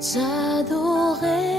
t'adorer.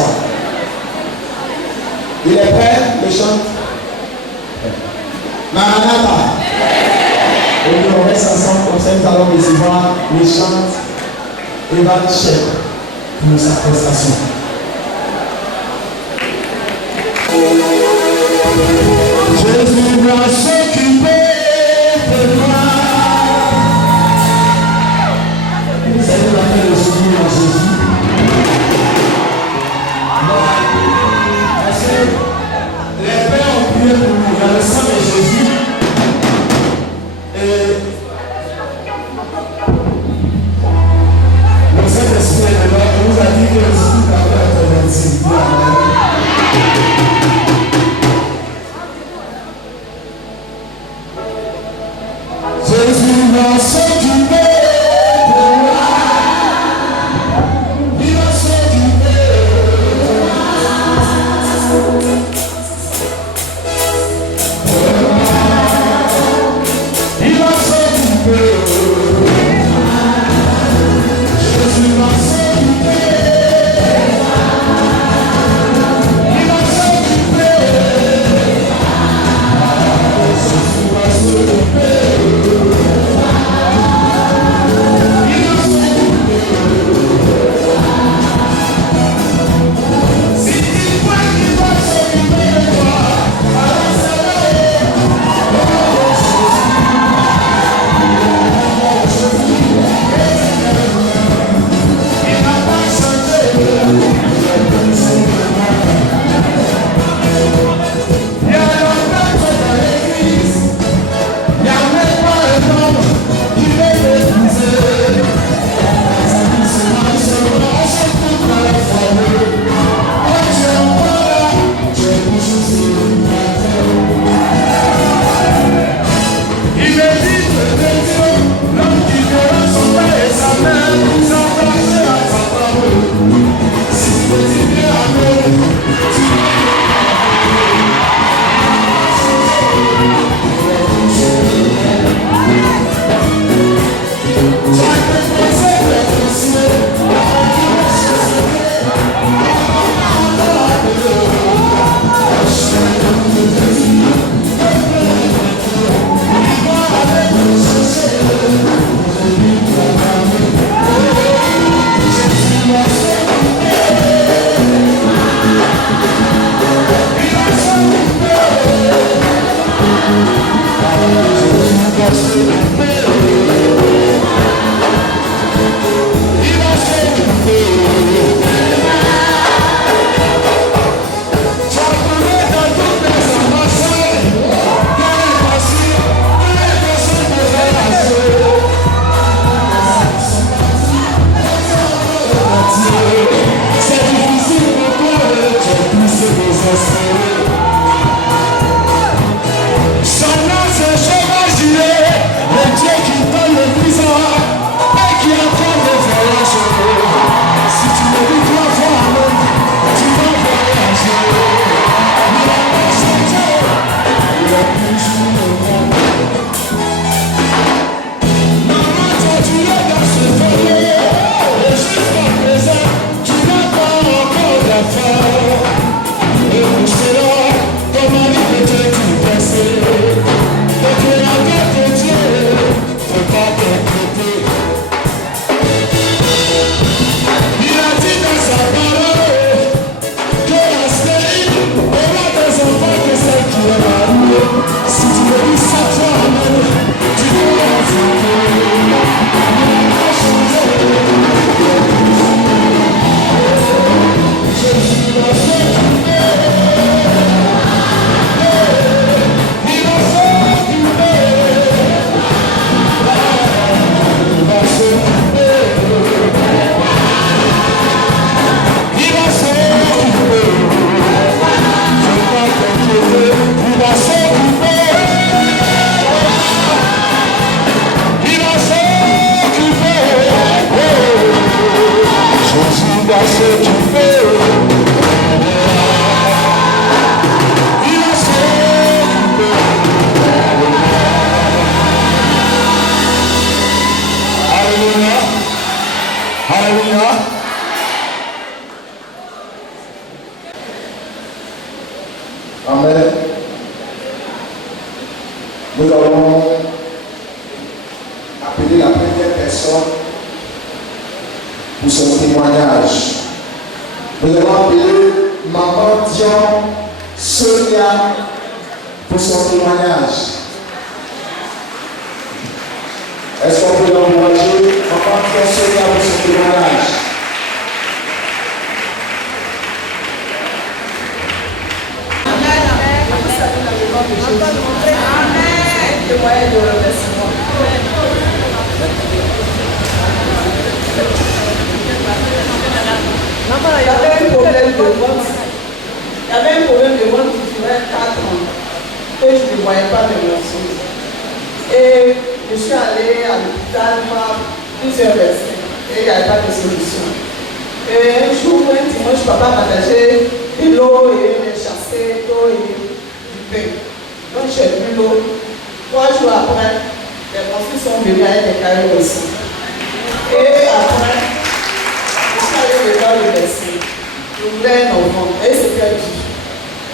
s'asseoir. Il est prêt, le chant. Maranatha. Et puis on reste ensemble, comme ça nous allons recevoir le chant Evan Chef pour sa prestation. Jésus va s'occuper de toi. Vous allez l'appeler le souvenir en Jésus. Parce que les pères ont prié pour nous dans le sang de Jésus. Et le Saint-Esprit est là et nous a dit que le Seigneur va être ainsi. Jésus va s'occuper de moi. Il va s'occuper de moi. Il va s'occuper de moi. Jésus va s'occuper de moi. Il va s'occuper de moi. Jésus va s'occuper de moi. Amen. Nous allons appeler la première personne pour son témoignage. Nous allons appeler Maman Dion Sonia pour son témoignage. Est-ce qu'on peut l'encourager? Maman Dion Sonia pour son témoignage. Témoignage de remerciement. Il y avait un problème de ventre. Il y avait un problème de ventre qui durait 4 ans. Et je ne voyais pas mes morceaux. Et je suis allée à l'hôpital voir plusieurs médecins. Et il n'y avait pas de solution. Et un jour, un dimanche, papa m'a partagé de l'eau et il chassé l'eau et du pain. Donc j'ai bu l'eau. 3 jours après, les morceaux sont venus avec des cailloux aussi. Et après, je suis allée voir le médecin. Je voulais un enfant. Et c'était dur.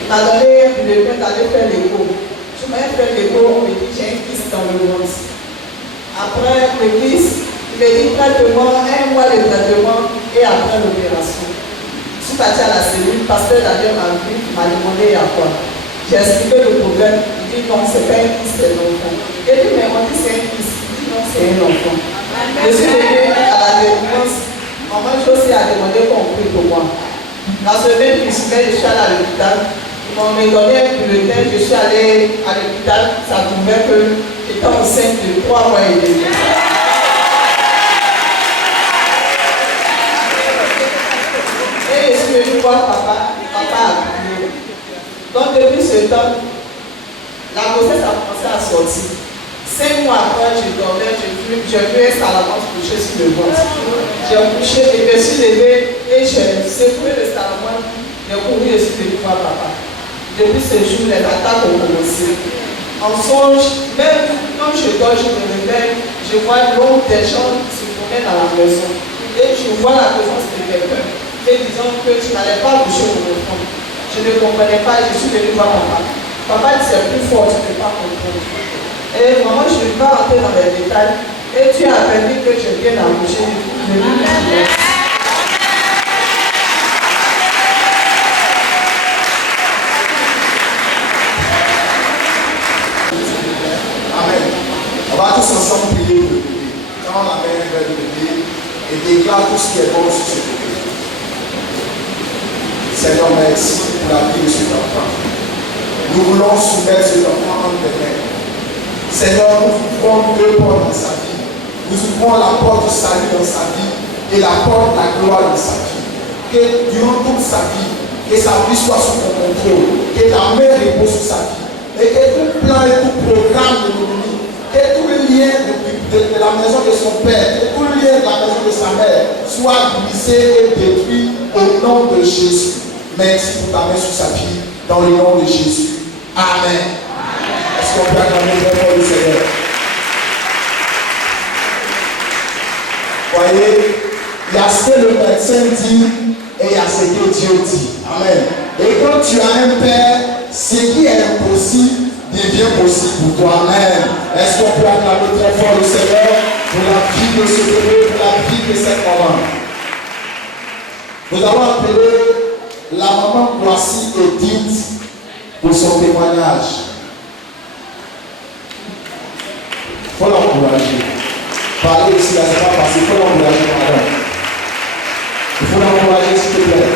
Il m'a donné le point d'aller faire l'écho. Je m'ai fait l'écho, on me dit j'ai un kyste dans le ventre. Après le kyste, il m'a dit traitement, 1 mois de traitement et après l'opération. Je suis partie à la cellule, pasteur Daniel m'a vu, il m'a demandé à quoi. J'ai expliqué le problème. Il dit non, c'est pas un kyste, c'est un enfant. Et puis, mais on dit c'est un kyste. Il dit non, c'est un enfant. Je suis venue à la délivrance. Maman Josie a demandé qu'on prie pour moi. Dans ce même fiscal, je suis allée à l'hôpital. Ils m'ont donné un bulletin. Je suis allée à l'hôpital. Ça trouvait que j'étais enceinte de 3 mois et demi. Et je suis venue voir papa. Papa a prié. Donc depuis ce temps, la grossesse a commencé à sortir. 5 mois après, je dormais, j'ai vu un salamandre coucher sur le ventre. J'ai couché, je me suis levée et j'ai secoué le salamandre. J'ai couru et je suis venu voir papa. Depuis ce jour, les attaques ont commencé. En songe, même quand je dors, je me réveille, je vois l'ombre des gens qui se promènent dans la maison. Et je vois la présence de quelqu'un. Et disant que tu n'allais pas coucher mon enfant. Je ne comprenais pas, je suis venue voir papa. Papa dit c'est plus fort, tu ne peux pas comprendre. Et maman, je ne vais pas rentrer dans les détails. Et tu as permis que je vienne accoucher. Amen. On va tous ensemble prier pour le bébé. Quand on amène vers le bébé et déclare tout ce qui est bon sur ce bébé. Seigneur, merci pour la vie de cet enfant. Nous voulons soumettre cet enfant entre tes mains. Seigneur, nous ouvrons 2 portes dans sa vie. Nous ouvrons la porte du salut dans sa vie et la porte de la gloire dans sa vie. Que durant toute sa vie, que sa vie soit sous ton contrôle, que ta main repose sur sa vie. Et que tout plan et tout programme de l'ennemi, que tout le lien de la maison de son père, que tout le lien de la maison de sa mère soit brisé et détruit au nom de Jésus. Merci pour ta main sur sa vie, dans le nom de Jésus. Amen. Est-ce qu'on peut acclamer très fort le Seigneur? Voyez, il y a ce que le médecin dit et il y a ce que Dieu dit. Amen. Et quand tu as un père, ce qui est impossible devient possible pour toi. Amen. Est-ce qu'on peut acclamer très fort le Seigneur pour la vie de ce bébé, pour la vie de cette maman? Nous allons appeler la maman Boissy Edith pour son témoignage. Il faut l'encourager. Parler ici, là, c'est pas facile. Il faut l'encourager, madame. Il faut l'encourager, s'il te plaît.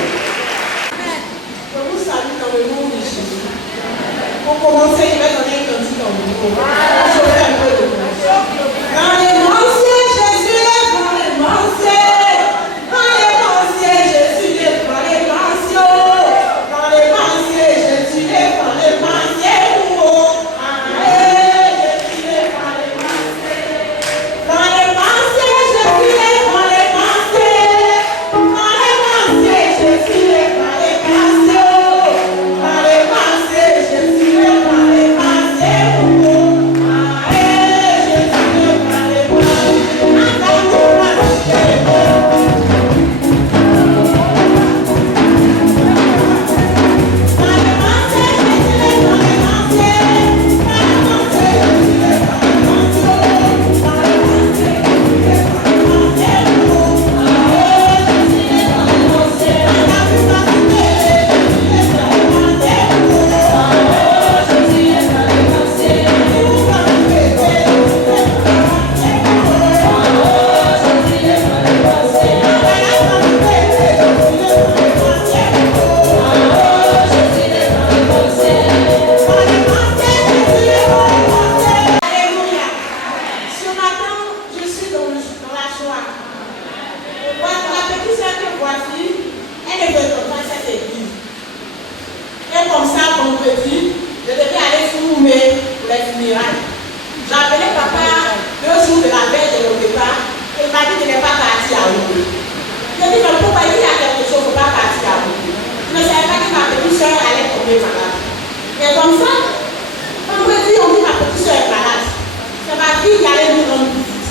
Je vous salue dans le nom de Jésus. Pour commencer, je vais donner un cantique en vous. Je fais un peu de place. Dans les lanciers, Jésus est dans les lanciers. Dans les lanciers, Jésus est dans les lanciers. Dans les lanciers, Jésus est dans les lanciers. tombée malade. Et comme ça, vendredi, on dit ma petite soeur est malade. C'est ma fille qui allait lui rendre visite.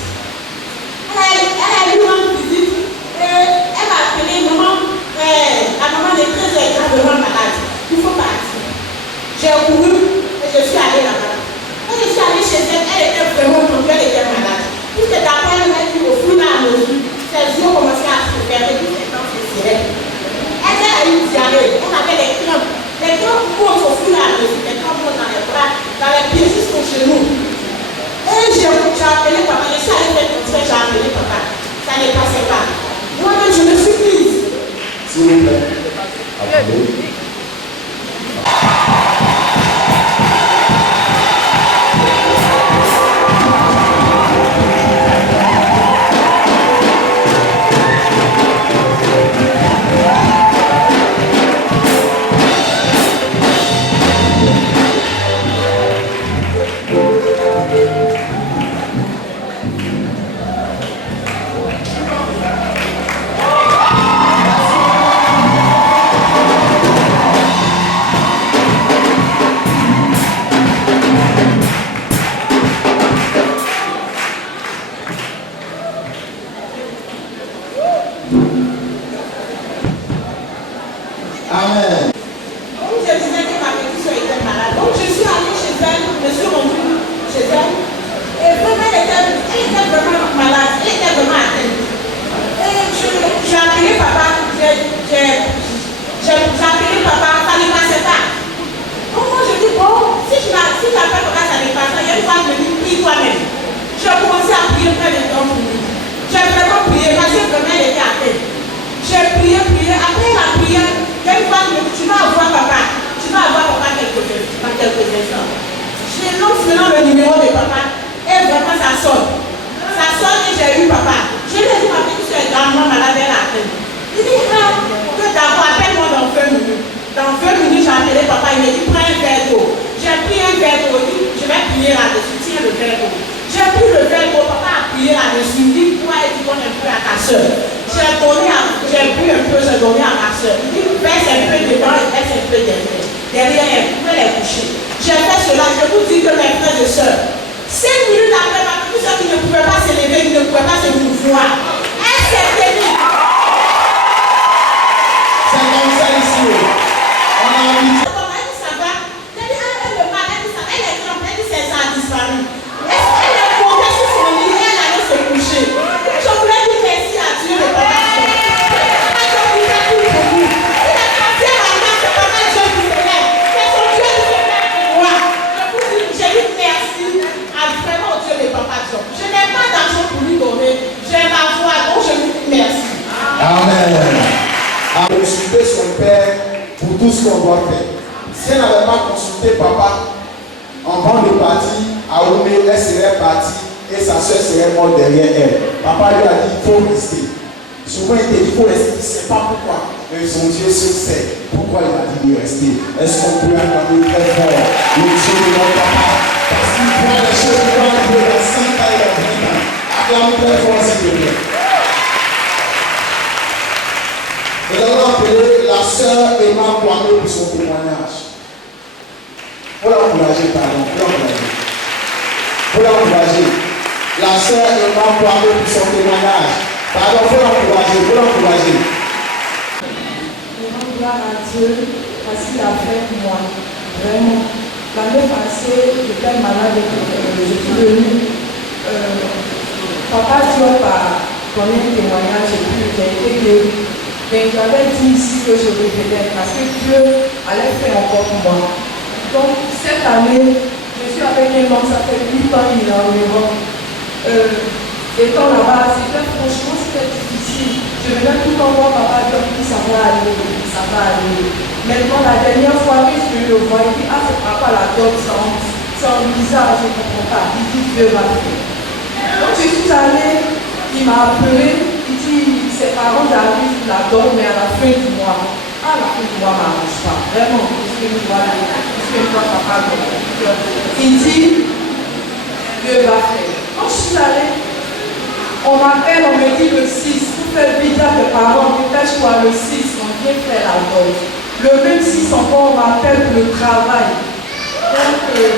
Elle a lui rendre visite et elle m'a appelé maman, la maman est très gravement malade. Il faut partir. J'ai couru et je suis allée là-bas. Quand je suis allée chez elle, elle était vraiment tombée, elle était malade. Puisque d'après elle m'a dit au fur et à mesure, ses yeux commençaient à se fermer, puis ses dents se serraient. Elle a eu une diarrhée, elle avait des crampes. Les crampes montent au fur et à mesure, les crampes montent dans les bras, dans les pieds jusqu'aux genoux. Et j'ai appelé papa, je suis allée faire ton frère, j'ai appelé papa. Ça ne passait pas. Moi-même, je me suis prise. S'il vous plaît. Appelez. Amen. Donc je disais que ma petite soeur était malade. Donc je suis allée chez elle, je me suis rendue chez elle. Et vraiment, elle était vraiment malade, elle était vraiment atteinte. Et j'ai appelé papa, j'ai appelé papa, ça ne passait pas. Donc moi je dis, bon, si j'appelle papa, ça ne passe pas, il y a une fois que je dis, prie toi-même. J'ai commencé à prier près de temps pour lui. J'ai vraiment prié parce que vraiment elle était atteinte. J'ai prié, après la prière, une fois que tu vas avoir papa dans quelques instants. Je lance maintenant le numéro de papa et vraiment ça sonne. Ça sonne et j'ai eu papa. Je lui ai dit, ma petite soeur est grandement malade, elle a atteint. Il dit, que d'abord, appelle-moi dans 20 minutes. Dans 20 minutes, j'ai appelé papa, il m'a dit, prends un verre d'eau. J'ai pris un verre d'eau, il dit, je vais prier là-dessus, tiens le verre d'eau. J'ai pris le verre d'eau, papa a prié là-dessus, il dit, toi, tu donnes un peu à ta soeur. J'ai bu un peu, j'ai donné à ma soeur. Il dit, verse un peu dedans et verse un peu derrière. Derrière, elle pouvait les coucher. J'ai fait cela, je vous dis que mes frères et sœurs, 5 minutes après, ma petite soeur qui ne pouvait pas se lever, qui ne pouvait pas se mouvoir, elle s'est tenue. C'est comme ça ici. On a envie. Elle dit, ça va. Elle dit, elle me parle, elle dit, ça, elle est trempée, elle dit, ça a disparu. Elle est montée sur son lit et elle allait se coucher. Je voulais dire merci à Dieu de papa. Je n'ai pas d'argent pour lui donner. J'ai ma foi, donc je lui dis merci. Amen. À consulter son père pour tout ce qu'on doit faire. Si elle n'avait pas consulté papa, en grande partie, à Oumé, elle serait partie et sa soeur serait morte derrière elle. Papa lui a dit, il faut rester. Souvent il te dit, il faut rester, il ne sait pas pourquoi. Mais son Dieu seul sait pourquoi il a dit de rester. Est-ce qu'on peut acclamer très fort le Dieu de notre papa? Parce qu'il prend les choses qui vont arriver dans 5 ans et dans 10 ans. Acclame très fort s'il te plaît. Nous allons appeler la sœur Emma Kwame pour son témoignage. Pour l'encourager, pardon. Pour l'encourager. La sœur Emma Kwame pour son témoignage. Pardon, pour l'encourager. Je rends gloire à Dieu parce qu'il a fait pour moi. Vraiment. L'année passée, j'étais malade et je suis venue. Papa Diop a donné un témoignage et puis j'ai été guérie. Mais j'avais dit ici que je révélais parce que Dieu allait faire encore pour moi. Donc cette année, je suis avec un homme, ça fait 8 ans qu'il est en Europe. Étant là-bas, franchement c'était difficile. Je venais tout le temps voir papa Diop qui ça va aller. Maintenant la dernière fois que je le vois, il dit, ah c'est papa la Diop, c'est un bizarre, je ne comprends pas. Il dit Dieu va faire. Donc je suis allée, il m'a appelé. Il dit, ses parents arrivent là-dedans, mais à la fin du mois. À la fin du mois, ne m'arrange pas. Vraiment, puisque papa. Il dit, Dieu va faire. Quand je suis allée, on m'appelle, on me dit le 6. Tout fait bizarre, mes parents, peut-être quoi le 6, on vient faire la dose. le même 6 encore m'appelle pour le travail. Donc, je veux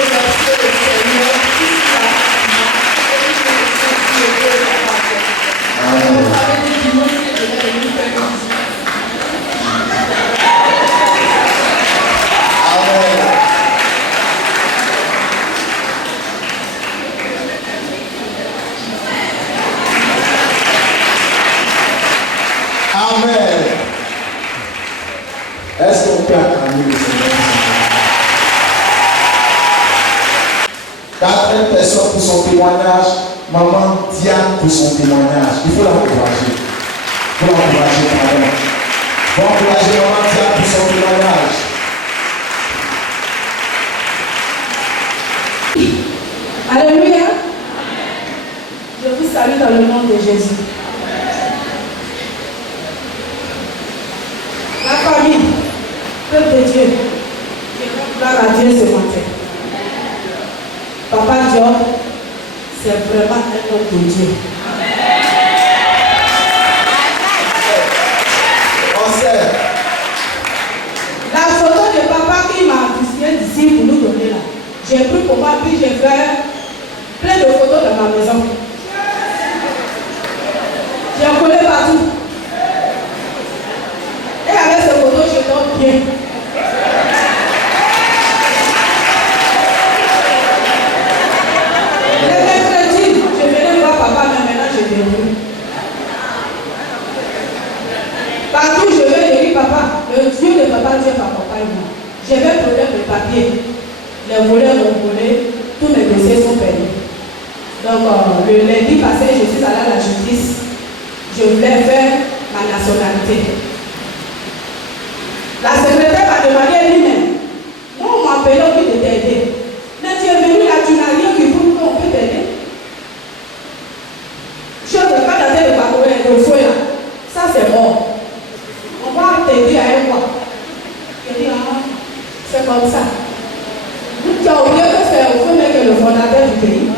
remercier le Seigneur qui Amen. Est-ce qu'on peut acclamer le Seigneur? Quatrième personne pour son témoignage, maman Diane pour son témoignage. Il faut l'encourager. Il faut l'encourager, pardon. Il faut encourager maman Diane pour son témoignage. Alléluia. Je vous salue dans le nom de Jésus. La famille, peuple de Dieu, gloire à Dieu ce matin. Papa Diop, c'est vraiment un homme de Dieu. On sait. La photo de papa qui m'a distribué d'ici pour nous donner là, j'ai pris pour moi, puis j'ai fait plein de photos dans ma maison. J'ai collé partout. Et avec ces photos, je dors bien. Les mercredis, je venais voir papa, mais maintenant je ne viens plus. Partout je vais, je dis papa, le Dieu de papa Dieu m'accompagne. J'avais problème de papier. Les voleurs m'ont volé, tous mes dossiers sont perdus. Donc le lundi passé, je suis allée à la justice. Je voulais faire ma nationalité. La secrétaire m'a demandé elle-même. Moi, on m'a appelé au but de t'aider. Mais tu es venu là, tu n'as rien qui prouve qu'on peut t'aider. Je ne veux pas dater le parcours de feu là. Ça, c'est mort. On va t'aider à un mois. Je dis, ah, c'est comme ça. Tu as oublié que c'est au feu que le fondateur du pays.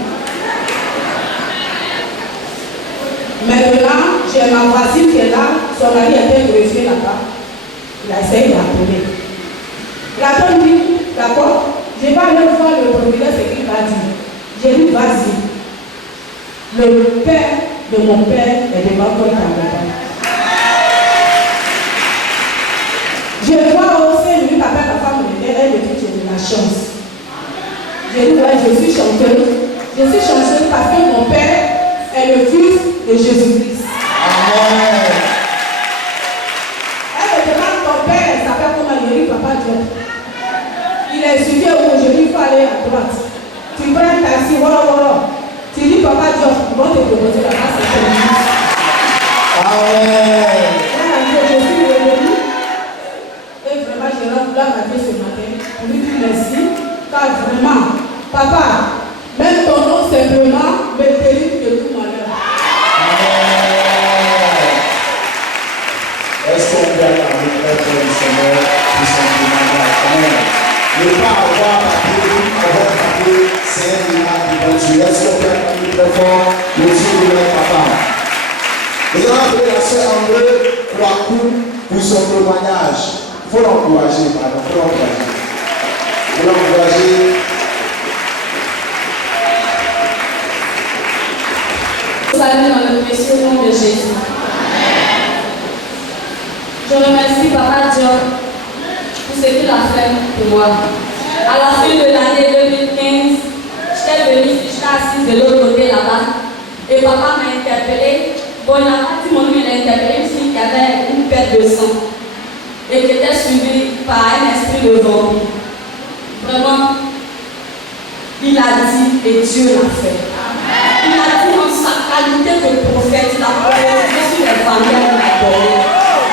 Maintenant, j'ai ma voisine qui est là, son mari était greffier là-bas. Il a essayé d'appeler. La femme dit, d'accord, je vais aller voir le procureur ce qu'il va dire. J'ai dit, vas-y. Le père de mon père est devant toi, il t'accompagne. Je vois aussi, lui, papa, la femme, elle me dit, j'ai de la chance. J'ai dit, ouais, je suis chanteuse. Je suis chanteuse parce que mon père est le fils de Jésus-Christ. Amen. Elle me demande ton père, elle s'appelle comment il dit papa Dieu. Il est étudié où je lui fais aller à droite. Tu prends un taxi, voilà. Tu dis papa Dieu, ils vont te proposer la masse de ton fils. Amen. Je suis revenue. Et vraiment, je rends gloire à Dieu ce matin pour lui dire merci. Car vraiment, papa, même ton nom simplement me délivre de tout malheur. Est-ce qu'on peut acclamer très fort le Seigneur pour son témoignage? Amen. Ne pas avoir papier, avoir papier, c'est un miracle de Dieu. Est-ce qu'on peut acclamer très fort le Dieu de notre papa? Nous allons appeler la sœur André Kouakou pour son témoignage. Il faut l'encourager, pardon. Il faut l'encourager. Il faut l'encourager. Salut dans le précieux nom de Jésus. Je remercie Papa Dieu pour ce qu'il a fait pour moi. À la fin de l'année 2015, j'étais venue, j'étais assise de l'autre côté là-bas. Et papa m'a interpellée. Bon, il n'a pas dit mon nom, il a interpellé aussi qu'il y avait une perte de sang. Et qui était suivie par un esprit de vampire. Vraiment, il a dit et Dieu l'a fait. Il a dit en sa qualité de prophète, il a prophétisé sur les familles de la terre.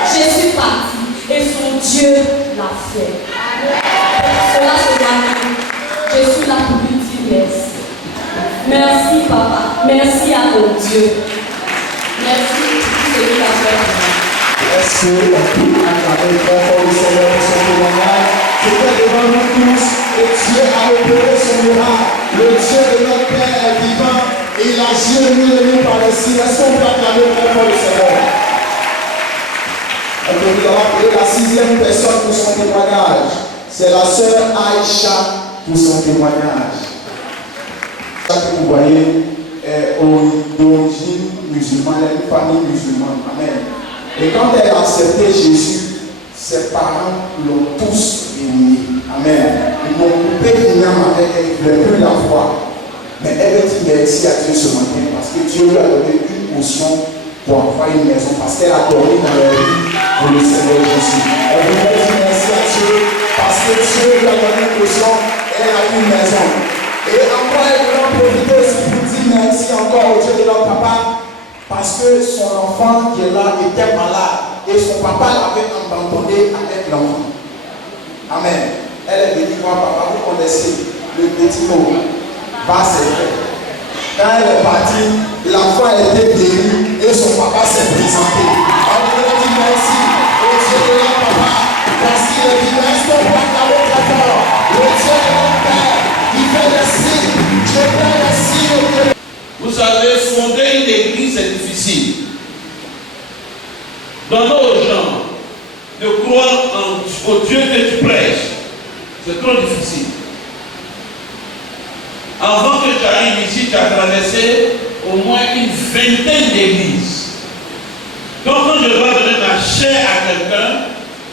Je suis partie et son Dieu l'a fait. Cela se matin, je suis là pour lui dire merci. Merci papa, merci à mon Dieu. Merci pour tout ce qu'il a fait pour moi. Est-ce qu'on peut acclamer très fort le Seigneur pour son témoignage? C'était devant nous tous et Dieu a opéré son miracle. Le Dieu de notre Père est vivant et il agit au milieu de nous par le ciel. Est-ce qu'on peut acclamer très fort le Seigneur? nous allons prier la 6e personne pour son témoignage. C'est la sœur Aïcha pour son témoignage. Ça que vous voyez est d'origine musulmane, elle est une famille musulmane. Amen. Et quand elle a accepté Jésus, ses parents l'ont tous réunis. Amen. Ils m'ont coupé l'âme avec elle, ils ne voulaient plus la voir. Mais elle dit merci à Dieu ce matin parce que Dieu lui a donné une potion pour avoir une maison parce qu'elle a dormi dans la vie pour le Seigneur Jésus. Elle voulait dire merci à Dieu parce que Dieu lui a donné une potion et elle a une maison. Et encore elle voulait en profiter aussi pour dire merci encore au Dieu de leur papa parce que son enfant qui est là était malade et son papa l'avait abandonné avec l'enfant. Amen. Elle est venue voir papa, vous connaissez le petit mot. Va se faire. Quand elle est partie, l'enfant a été guéri et son papa s'est présenté. On lui dit merci au Dieu de leur papa. Merci le divin, ton père dans votre cœur. Le Dieu de mon père, il fait le signe. Dieu fait le signe. Vous savez, fonder une église c'est difficile. Donner aux gens de croire au Dieu que tu prêches, c'est trop difficile. Avant que tu arrives ici, tu as traversé au moins une vingtaine d'églises. Donc quand je dois donner ma chair à quelqu'un,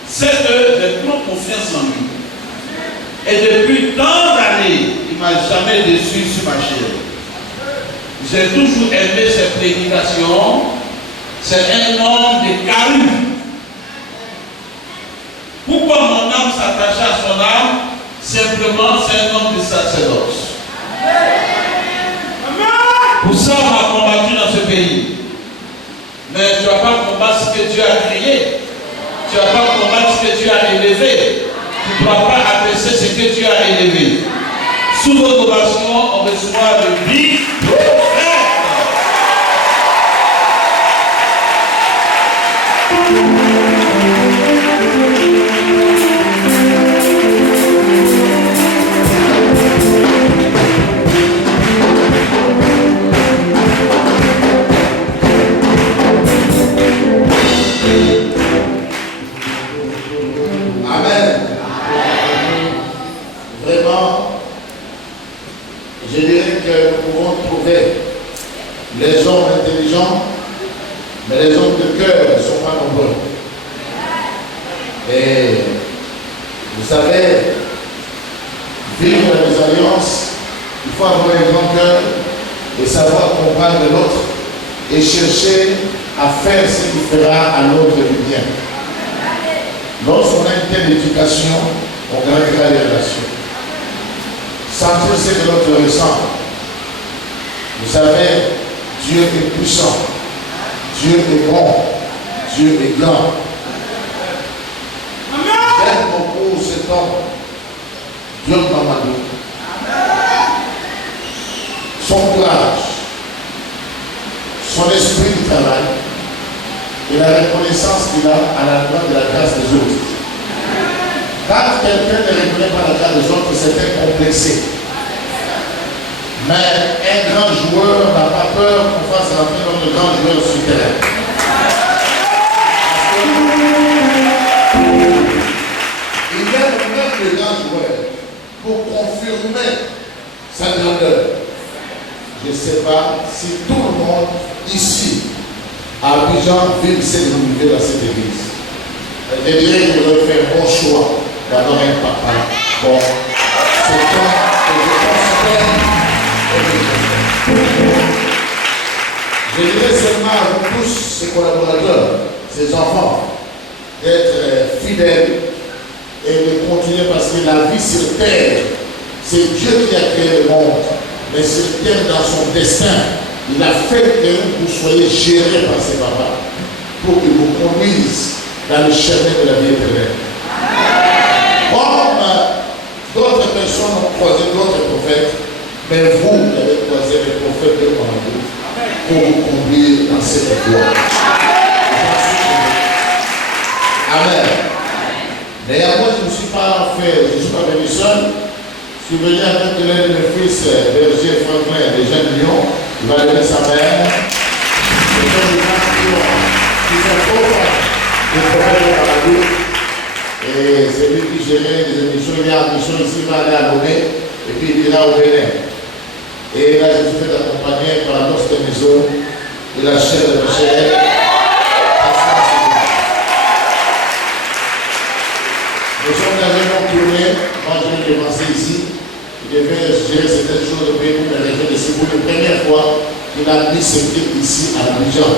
c'est que j'ai trop confiance en lui. Et depuis tant d'années, il ne m'a jamais déçu sur ma chair. J'ai toujours aimé ses prédications. C'est un homme de charisme. Pourquoi mon âme s'attache à son âme? Simplement, c'est un homme de sacerdoce. Pour ça, on m'a combattu dans ce pays. Mais tu ne vas pas combattre ce que Dieu a créé. Tu ne vas pas combattre ce que Dieu a élevé. Tu ne pourras pas abaisser ce que Dieu a élevé. Sous l'obligation, on reçoit de vie. Je dirais que nous pouvons trouver les hommes intelligents, mais les hommes de cœur ne sont pas nombreux. Et vous savez, vivre dans les alliances, il faut avoir un grand cœur et savoir comprendre l'autre et chercher à faire ce qui fera à l'autre du bien. Lorsqu'on a une telle éducation, on grandira les relations. Sentir ce que l'autre ressent. Vous savez, Dieu est puissant, Dieu est bon, Dieu est grand. J'aime beaucoup cet homme, Dieu Mamadou. Son courage, son esprit du travail et la reconnaissance qu'il a à l'endroit de la grâce des autres. Quand quelqu'un ne reconnaît pas la grâce des autres, c'est un complexé. Mais un grand joueur n'a pas peur qu'on fasse rentrer notre grand joueur sur le terrain. Il y a même le grand joueur pour confirmer sa grandeur. Je ne sais pas si tout le monde ici à Abidjan vit cette nouveauté dans cette église. Je dirais qu'il aurait fait un bon choix d'avoir un papa. Bon, c'est toi que je considère. Je dirais seulement à vous tous, ces collaborateurs, ces enfants, d'être fidèles et de continuer parce que la vie sur terre, c'est Dieu qui a créé le monde. Mais sur terre, dans son destin, il a fait que vous soyez gérés par ses papas pour qu'ils vous conduisent dans le chemin de la vie éternelle. Comme d'autres personnes ont croisé d'autres prophètes, mais vous avez croisé les prophètes de Mamadou pour vous conduire dans cette voie. Amen. D'ailleurs, moi, je ne suis pas venu seul. Je suis venu avec l'un de mes fils, berger Franklin, des jeunes lions. Il va donner sa mère. Les jeunes lions qui sont trop forts. le prophète de Paradou. Et c'est lui qui gérait les émissions. Il est en mission ici, il va aller à Lomé, et puis il ira au Bénin. Et là, je suis fait accompagner par la nostre maison de la chair de la chair. Nous sommes dans une tournée, moi je vais commencer ici. Il devait gérer certaines choses au pays pour la région de Sibou. La première fois qu'il a mis ce pied ici à Abidjan.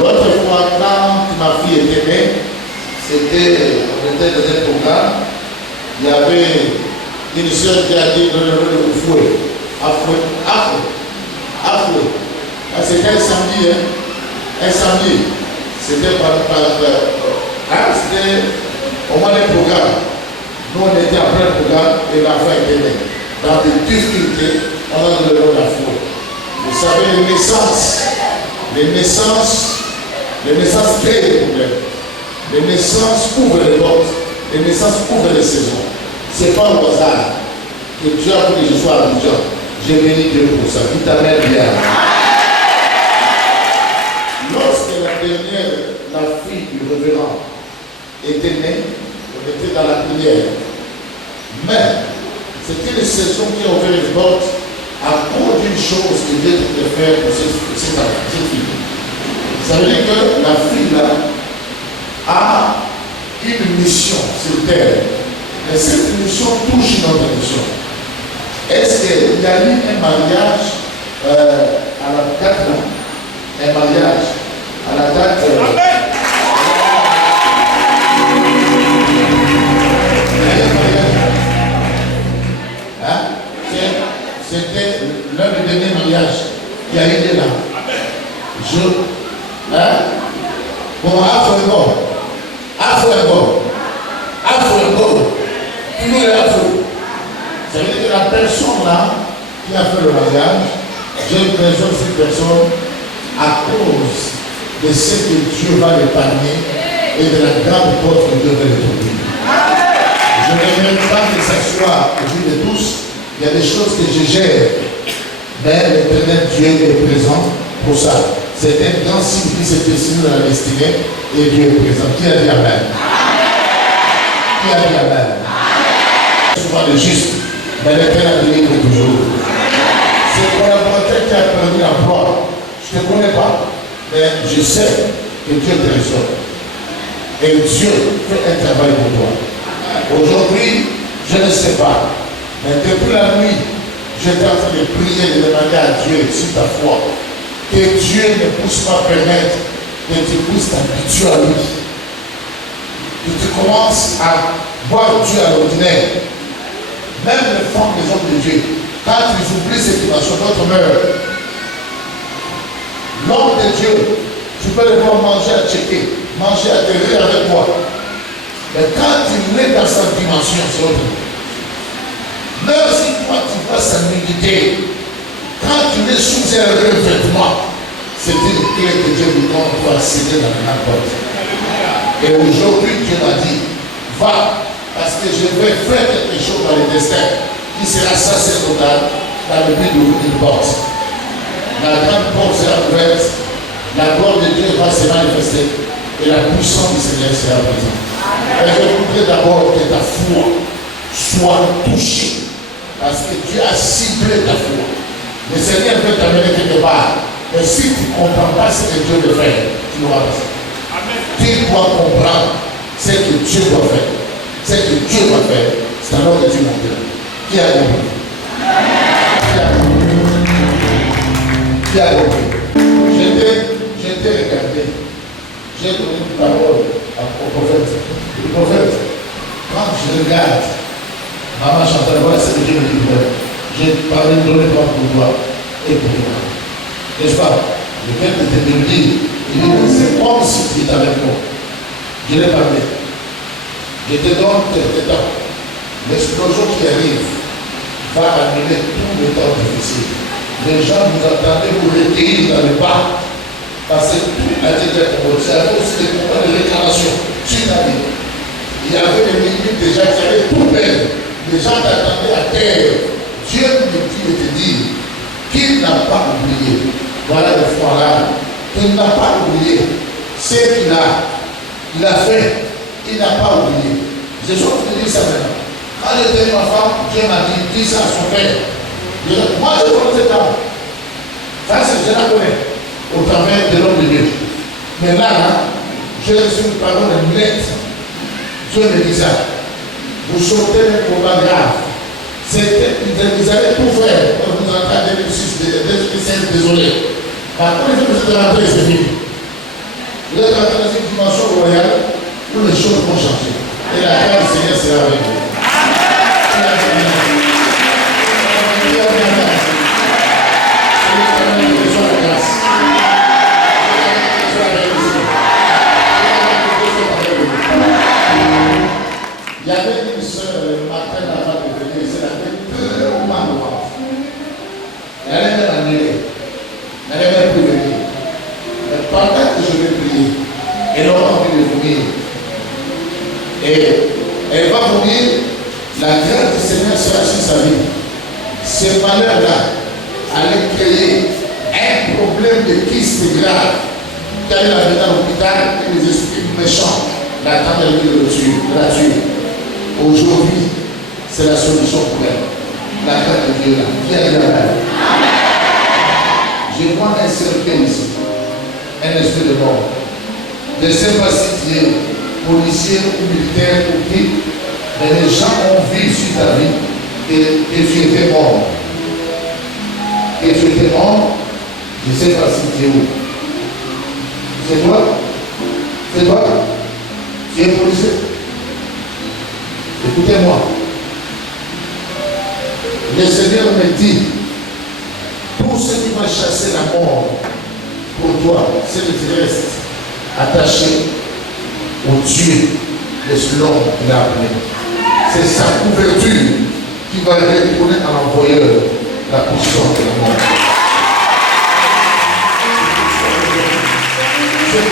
L'autre fois, quand ma fille était née, on était dans un programme. Il y avait une soeur qui a dit le fouet. Afoué. C'était un samedi, hein? Un samedi. C'était c'était au moins des programmes. Nous, on était en plein programme et la fin était née. Dans des difficultés, on a donné le nom d'Afoué. Vous savez, les naissances créent des problèmes. Les naissances ouvrent les portes. Les naissances ouvrent les saisons. Ce n'est pas au hasard que Dieu a voulu que je sois à Abidjan. J'ai béni Dieu pour ça. Qui t'amène bien. Lorsque la fille du révérend était née, on était dans la prière. Mais c'était une saison qui a ouvert les portes à cause d'une chose que Dieu devait faire pour cette fille. Ça veut dire que la fille là a une mission sur terre. Mais cette mission touche notre mission. Est-ce qu'il y a eu un mariage à la date là? Un mariage à la date. C'était l'un des derniers mariages qui a été là. Bon, Afro est bon. Toujours les Afro. Ça veut dire que la personne là qui a fait le mariage, j'ai l'impression que cette personne, à cause de ce que Dieu va l'épargner et de la grande porte que Dieu va lui trouver. Je ne veux pas que ça soit au vu de tous. Il y a des choses que je gère, mais l'Éternel Dieu est présent pour ça. C'est un grand signe qui s'est dessiné dans la destinée et Dieu est présent. Qui a dit Amen? Qui a dit Amen? Souvent le juste, mais l'Éternel délivre toujours. C'est le collaborateur qui a perdu l'emploi. Je ne te connais pas, mais je sais que Dieu te ressort. Et Dieu fait un travail pour toi. Aujourd'hui, je ne sais pas. Mais depuis la nuit, j'étais en train de prier, de demander à Dieu, sur ta foi, que Dieu ne puisse pas permettre que tu puisses t'habituer à lui. Que tu commences à voir Dieu à l'ordinaire. Même les femmes, les hommes de Dieu, quand ils oublient ce qui va sur notre meurt, l'homme de Dieu, tu peux le voir manger à checker, manger à terrer avec toi. Mais quand il est dans sa dimension, c'est autre. Même si toi tu vois sa nudité, quand tu es sous un revêtement, c'est une clé que Dieu vous donne pour accéder dans la porte. Et aujourd'hui, Dieu m'a dit, va, parce que je vais faire quelque chose dans le destin qui sera sacerdotal dans le but d'ouvrir une porte. La grande porte sera ouverte, la gloire de Dieu va se manifester et la puissance du Seigneur sera présente. Et je voudrais d'abord que ta foi soit touchée. Parce que Dieu a ciblé ta foi. Le Seigneur veut t'amener quelque part. Mais si tu ne comprends pas ce que Dieu veut faire, tu n'auras pas ça. Tu dois comprendre ce que Dieu doit faire. Ce que Dieu doit faire, c'est alors que tu montes. Qui a compris? Qui a compris? J'étais regardé. J'ai donné une parole au prophète. Le prophète, quand je regarde, maman Chantal, voilà ce que Dieu me dit. J'ai parlé de donner pour toi et pour toi. N'est-ce pas? Le fait de te dire, il dit, c'est comme si tu étais avec moi. Je l'ai parlé. Je te donne tes temps. L'explosion qui arrive va annuler tous les temps difficiles. Les gens vous attendez pour le dire dans le bas. Parce que tout a été découvert. C'est à cause des combats de réclamation. Tu t'as dit. Il y avait des minutes déjà qui allaient tout perdre. Les gens t'attendaient à terre. Dieu me dit de te dire qu'il n'a pas oublié. Voilà le fois là. Il n'a pas oublié ce qu'il a Il a fait, il n'a pas oublié. Je suis en train de dire ça maintenant. Quand j'ai tenu ma femme, Dieu m'a dit, dis ça à son père. Moi, je connais cette dame. Ça, je la connais. Au travers de l'homme de Dieu. Mais là, j'ai reçu une parole nette. Dieu me dit ça. Vous sortez d'un combat grave. Ils allaient tout faire pour vous rentrer en 2016, désolé. Par contre, il faut que vous êtes rentré, c'est fini. Vous êtes rentré dans une dimension royale où les choses vont changer. Et la grâce du Seigneur sera avec vous. Il y avait une soeur le matin avant de venir, elle avait tellement noir. Elle allait même annuler. Elle n'allait même plus venir. Mais pendant que je vais prier, elle aura envie de vomir. Et elle va vomir, la grâce du Seigneur sera sur sa vie. Ce malheur-là allait créer un problème de kyste grave qui allait la mettre à l'hôpital et les esprits méchants l'attendent de la tuer. Aujourd'hui, c'est la solution pour elle. La grâce de Dieu là. Qui a dit la main? Je vois un cercueil ici. Un esprit de mort. Je ne sais pas si tu es policier ou militaire ou qui, mais les gens ont vu sur ta vie et tu étais mort. Et tu étais mort, je ne sais pas si tu es où. C'est toi? C'est toi? Tu es policier? Écoutez-moi. Le Seigneur me dit, tout ce qui va chasser la mort pour toi, c'est que tu restes attaché au Dieu de ce l'homme qu'il a appelé. C'est sa couverture qui va retourner à l'envoyeur la puissance de la mort. Cette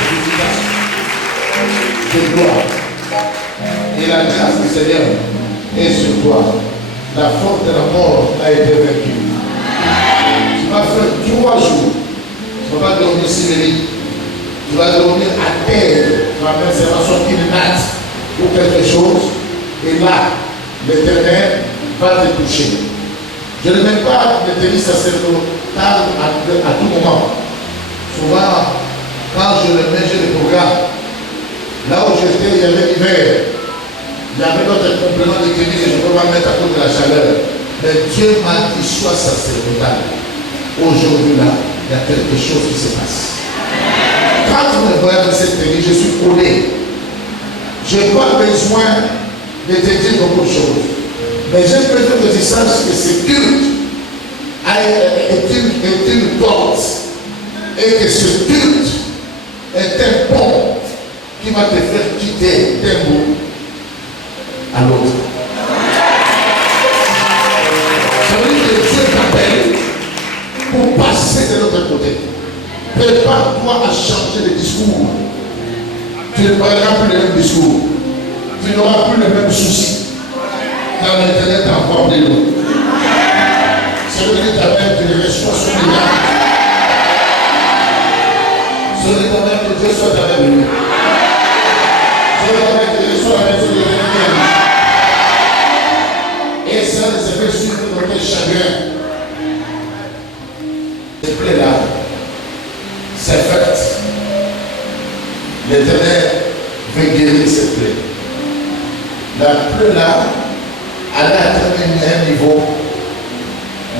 de gloire et la grâce du Seigneur est sur toi. La force de la mort a été vaincue. Tu vas faire 3 jours. Tu ne vas pas dormir sur le lit. Tu vas dormir à terre. Tu vas faire sortir une natte ou quelque chose. Et là, l'Éternel va te toucher. Je ne mets pas le tennis sacerdotal à tout moment. Souvent, quand je le mets, je le programme. Là où j'étais, il y avait l'hiver. Il y avait d'autres compléments de tennis que je ne peux pas mettre à cause de la chaleur. Mais Dieu m'a dit, sois sacerdotal. Aujourd'hui, là, il y a quelque chose qui se passe. Quand vous me voyez dans cette tenue, je suis collé. Je n'ai pas besoin de te dire beaucoup de choses. Mais j'ai besoin que tu saches que ce culte est une porte. Et que ce culte est un pont qui va te faire quitter d'un bout à l'autre. Ça veut dire que Dieu t'appelle pour passer de l'autre côté. Prépare-toi à changer de discours. Tu ne parleras plus le même discours. Tu n'auras plus le même souci. Dans l'Internet, encore de l'eau. Ça veut dire que ta mère, tu les reçois sur les gars. Ce n'est pas même que Dieu soit avec lui. Ce n'est pas même que Dieu soit avec lui. Et ça les fait suivre notre chagrin. Cette plaie-là, c'est fait. L'Éternel veut guérir cette plaie. La plaie-là, elle a atteint un niveau.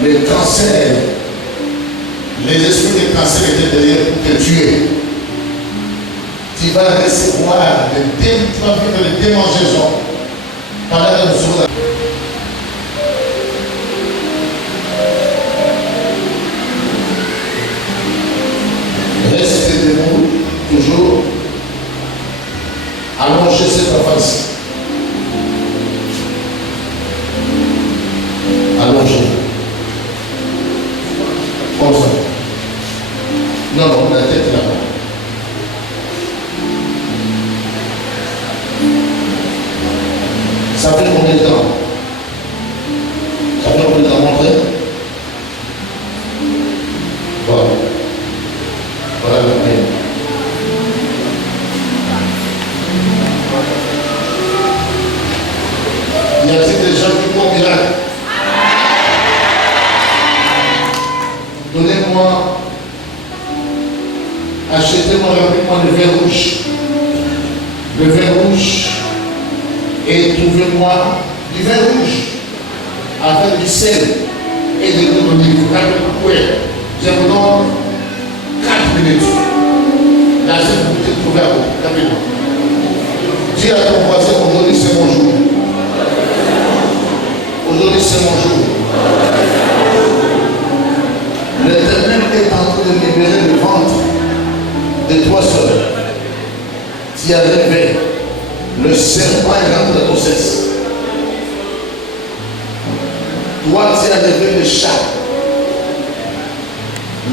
Le cancer, les esprits de cancer étaient derrière pour te tuer. Tu vas recevoir tu vas vivre des démangeaisons pendant que nous sommes là. Restez debout, toujours. Allongez cette face. Allongez. Comme ça. Non, non, la tête là-bas. Ça fait combien de temps? Ça fait combien de temps montrer? Voilà. Voilà le mail. Y a-t-il des gens qui font miracle? Donnez-moi, achetez-moi rapidement le vin rouge. Le vin rouge. Et trouvez-moi du vin rouge avec du sel et de l'huile d'olive. Je vous donne 4 minutes. Là, je vais vous trouver à vous. Rapidement. Dis à ton voisin, aujourd'hui c'est mon jour. Aujourd'hui c'est mon jour. L'Éternel est en train de libérer le ventre de toi seul. Tu as rêvé. Le serpent est rentré dans ton cesse. Toi, tu as rêvé le chat.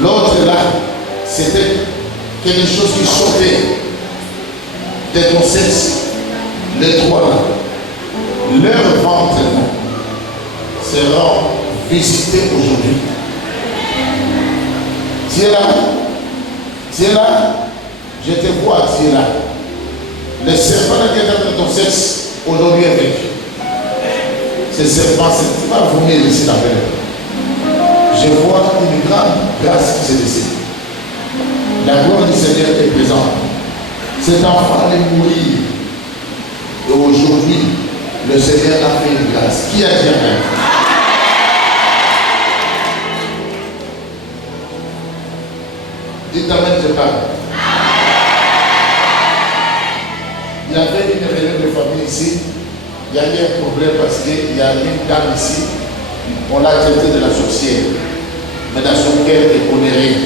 L'autre là, c'était quelque chose qui sortait de ton cesse. Les trois là, leur ventre sera visité aujourd'hui. Tu es là, je te vois, tu es là. Le serpent qui est dans ton sexe, aujourd'hui est vaincu. Ce serpent, c'est pas vomir ici la peine. Je vois une grande grâce qui s'est laissée. La gloire du Seigneur est présente. Cet enfant allait mourir. Et aujourd'hui, le Seigneur a fait une grâce. Qui a dit amen? Dites amen, je parle. Il y avait une réunion de famille ici. Il y a eu un problème parce qu'il y a une dame ici. On l'a traitée de la sorcière. Mais dans son cœur, elle ne connaît rien.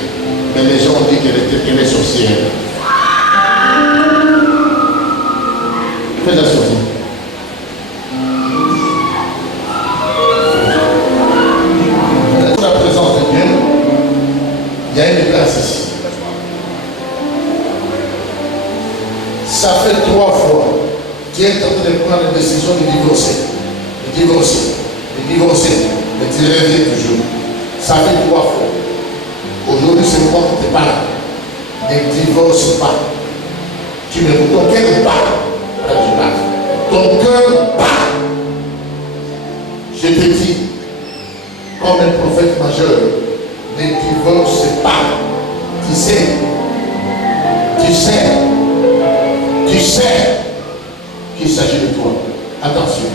Mais les gens ont dit qu'elle est sorcière. Faites la sortie. La présence de Dieu, il y a une grâce ici. Ça fait 3 fois qu'il est en train de prendre la décision de divorcer. De divorcer. Mais tu reviens toujours. Ça fait 3 fois. Aujourd'hui, c'est moi qui te parle. Ne divorce pas. Tu me dis, ton cœur bat. Ton cœur bat. Je te dis, comme un prophète majeur, ne divorce pas. Tu sais qu'il s'agit de toi. Attention.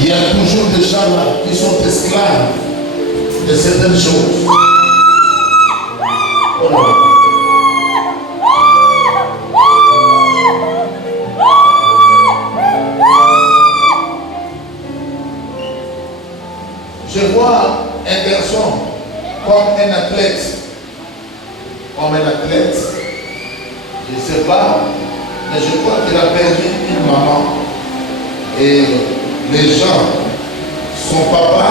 Il y a toujours des gens là qui sont esclaves de certaines choses. Oh là là. Je vois un garçon comme un athlète. Je ne sais pas, mais je crois qu'il a perdu une maman. Et les gens, son papa,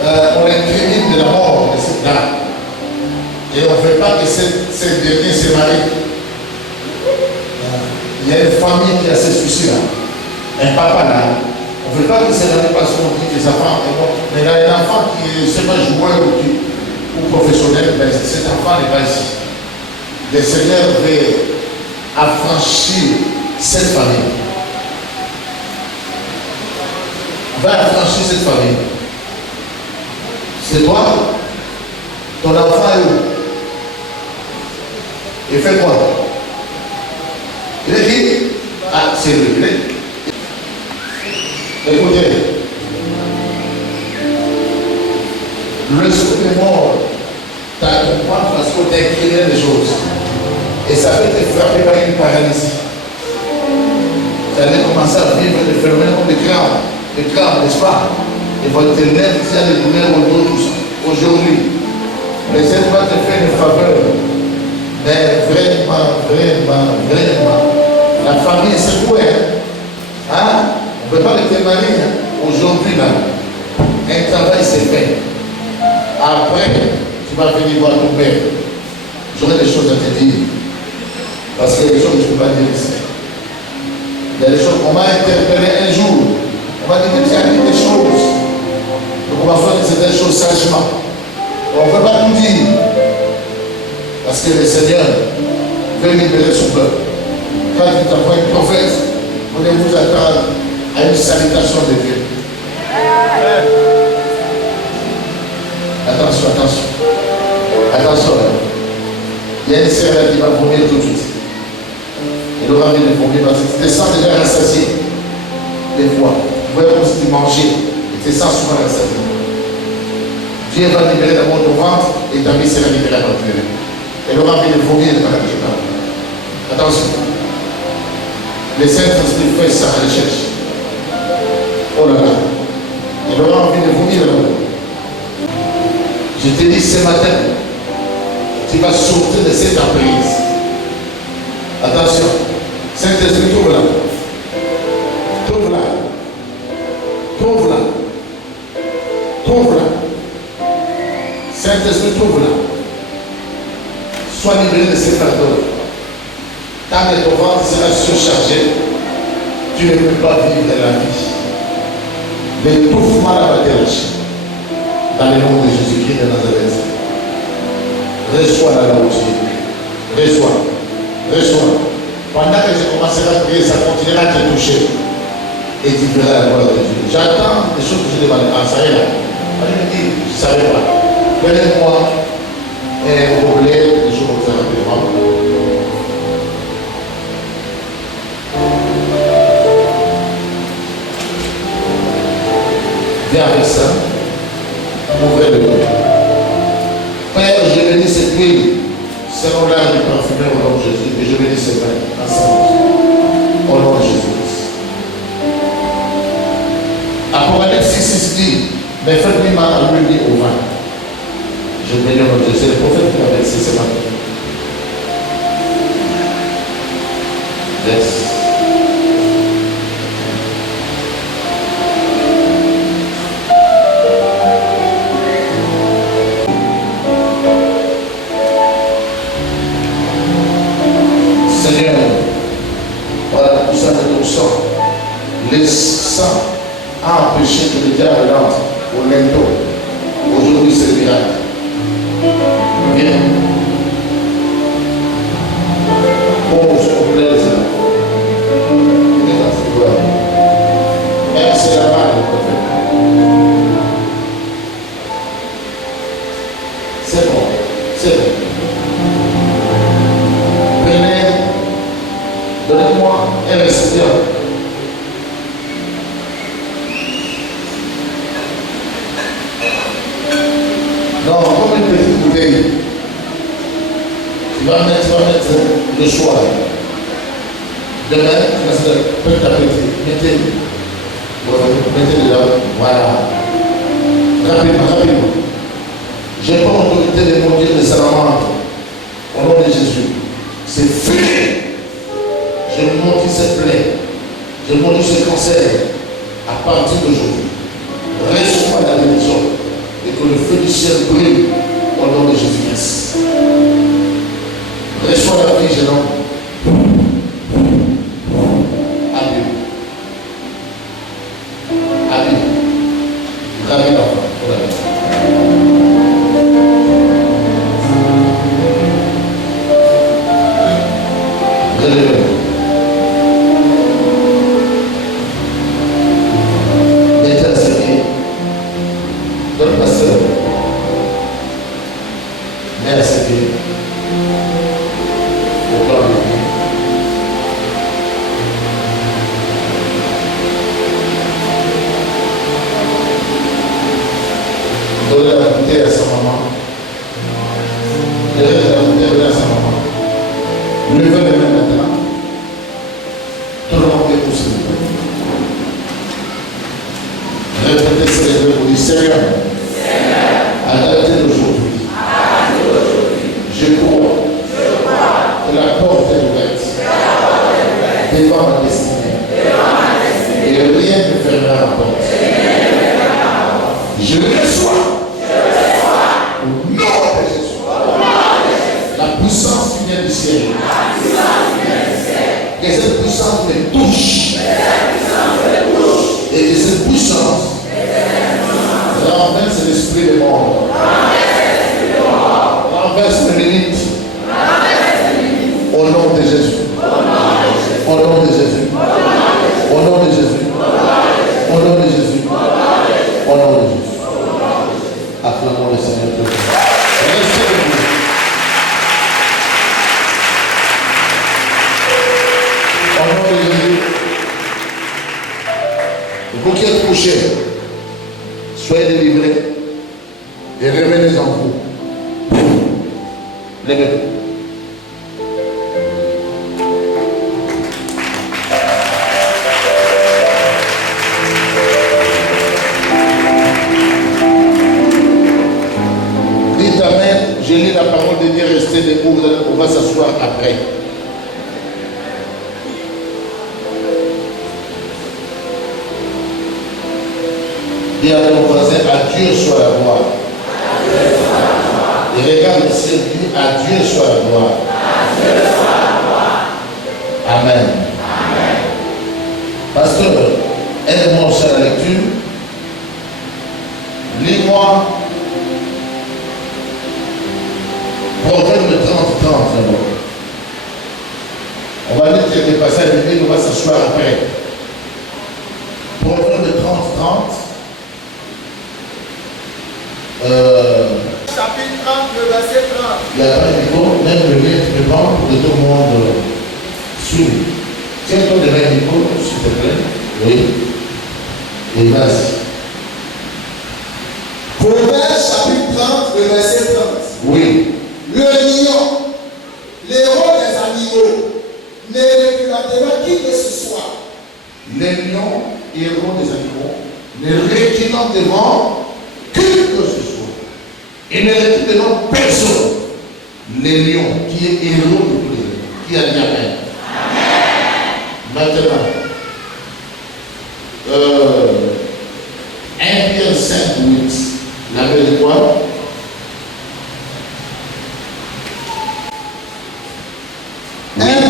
on l'incrimine de la mort de cette dame. Et on ne veut pas que cette dernière se marie. Il y a une famille qui a ce souci-là. Un papa là. On ne veut pas que c'est la parce qu'on dit que les enfants sont bons. Mais il y a un enfant qui est seulement joueur ou professionnel, ben cet enfant n'est pas ici. Le Seigneur veut affranchir cette famille. Va affranchir cette famille. C'est toi? Ton enfant est où? Il fait quoi? Il est qui? Ah, c'est lui. Écoutez, le souffle est mort. Tu as compris parce qu'on t'a écrit des choses. Et ça peut te frapper par une paralysie. Tu allais commencer à vivre des phénomènes comme des crânes, n'est-ce pas? Et votre lèvres, il y a des douleurs au dos, tout ça. Aujourd'hui, le Seigneur va te faire une faveur. Mais vraiment, la famille, c'est quoi? Hein? On ne peut pas le témoigner. Aujourd'hui, là, un travail s'est fait. Après, tu vas venir voir ton père. J'aurai des choses à te dire. Parce qu'il y a des choses que je ne peux pas dire ici. Il y a des choses qu'on m'a interpellé un jour. On m'a dit que tu as dit des choses. Donc on va faire certaines choses sagement. On ne peut pas tout dire. Parce que le Seigneur veut libérer son peuple. Quand il t'envoie un prophète, on ne vous attendre à une salutation de Dieu. Attention, attention. Attention. Il y a une sœur qui va vomir tout de suite. Il aura envie de vomir parce que tu te sens déjà rassasié. Des fois, vous voyez comme si tu mangeais et tu te sens souvent rassasié. Dieu va libérer d'abord ton ventre et ta vie sera libérée dans ton cœur. Elle aura envie de vomir de la vie. Attention. Le Saint-Esprit fait sa recherche. Oh là là. Elle aura envie de vomir là-bas. Je te dis ce matin, tu vas sortir de cette emprise. Attention. Saint-Esprit, trouve-la. Trouve-la. Trouve-la. Trouve-la. Saint-Esprit, trouve-la. Sois libéré de ces fardeaux. Tant que ton ventre sera surchargé, tu ne peux pas vivre la vie. L'étouffement va t'arracher. Dans le nom de Jésus-Christ de Nazareth. Reçois la louange. Reçois. Reçois. Pendant que je commencerai à prier, ça continuera à te toucher. Et tu verras la gloire de Dieu. J'attends des choses que je demande. Ah, ça y est là. Moi, je me dis, je ne savais pas. Donnez-moi un gobelet, des choses comme ça rapidement. Viens avec ça. Ouvrez le cœur. Père, je bénis cette huile. Selon l'art du parfumeur au nom de Jésus. Et je bénis ces mains. Ensemble. Au nom de Jésus. Apocalypse 6 dit, mais faites-lui mal à l'huile au vin. Je bénis au nom de Jésus. C'est le prophète qui m'a versé ce matin. Yes. Seigneur, voilà tout ça de ton sang. Le sang a empêché que le diable entre au linteau. Aujourd'hui, c'est le miracle. Viens. Pose au plaisir. C'est la main du prophète. C'est bon. C'est bon. Prenez. Donnez-moi un récipient. Non, comme une petite bouteille. Tu vas mettre le soir. Demain, tu vas petit à petit. Mettez dedans. Voilà. Rapidement. Je prends l'autorité de mon Dieu de Salamandre. Au nom de Jésus. C'est fini. Je maudis cette plaie. Je maudis ce cancer. À partir d'aujourd'hui. Reçois la bénédiction. Et que le feu du ciel brille au nom de Jésus-Christ. Reçois la vie, jeune homme. Amen. Amen. Amen. Donnez la bouteille à sa maman. Donnez la bouteille à sa maman. Levez les mains maintenant. Tout le monde est poussé. Répétez ces deux pour dire Seigneur, à dater d'aujourd'hui, je crois que la porte est ouverte devant ma destinée. Et rien ne fermera la porte. Je reçois au nom de Jésus la puissance qui vient du ciel. Que cette puissance me touche. Et que cette puissance renverse l'esprit de mort. Renverse mes limites. Vous qui êtes couchés, soyez délivrés et revenez en vous. Levez-vous. Dites Amen. Je lis la parole de Dieu, restez debout, on va s'asseoir après. Dis à ton voisin, à Dieu soit la gloire. Et regarde le ciel, dis à Dieu soit la gloire. Amen. Pasteur, aide-moi aussi à la lecture. Lis-moi Proverbe 30-30 d'abord. On va lire quelques passages bibliques, on va s'asseoir après. Proverbe 30-30. Chapitre 30, le verset 30. Il n'y a pas de micro, même le lien, tu peux prendre pour que tout le monde suive. Tiens-toi devant le micro, s'il te plaît. Oui. Et vas-y. Proverbe chapitre 30, le verset 30. Oui. Le lion, l'héros des animaux, ne reculera qui que ce soit. Les lions, héros des animaux, ne reculant devant qui que ce soit. Et ne reculant devant personne. Les lions, qui est héros de tous les lions, qui a dit Amen. Maintenant, 1 Pierre 5, 8, la Bible dit quoi?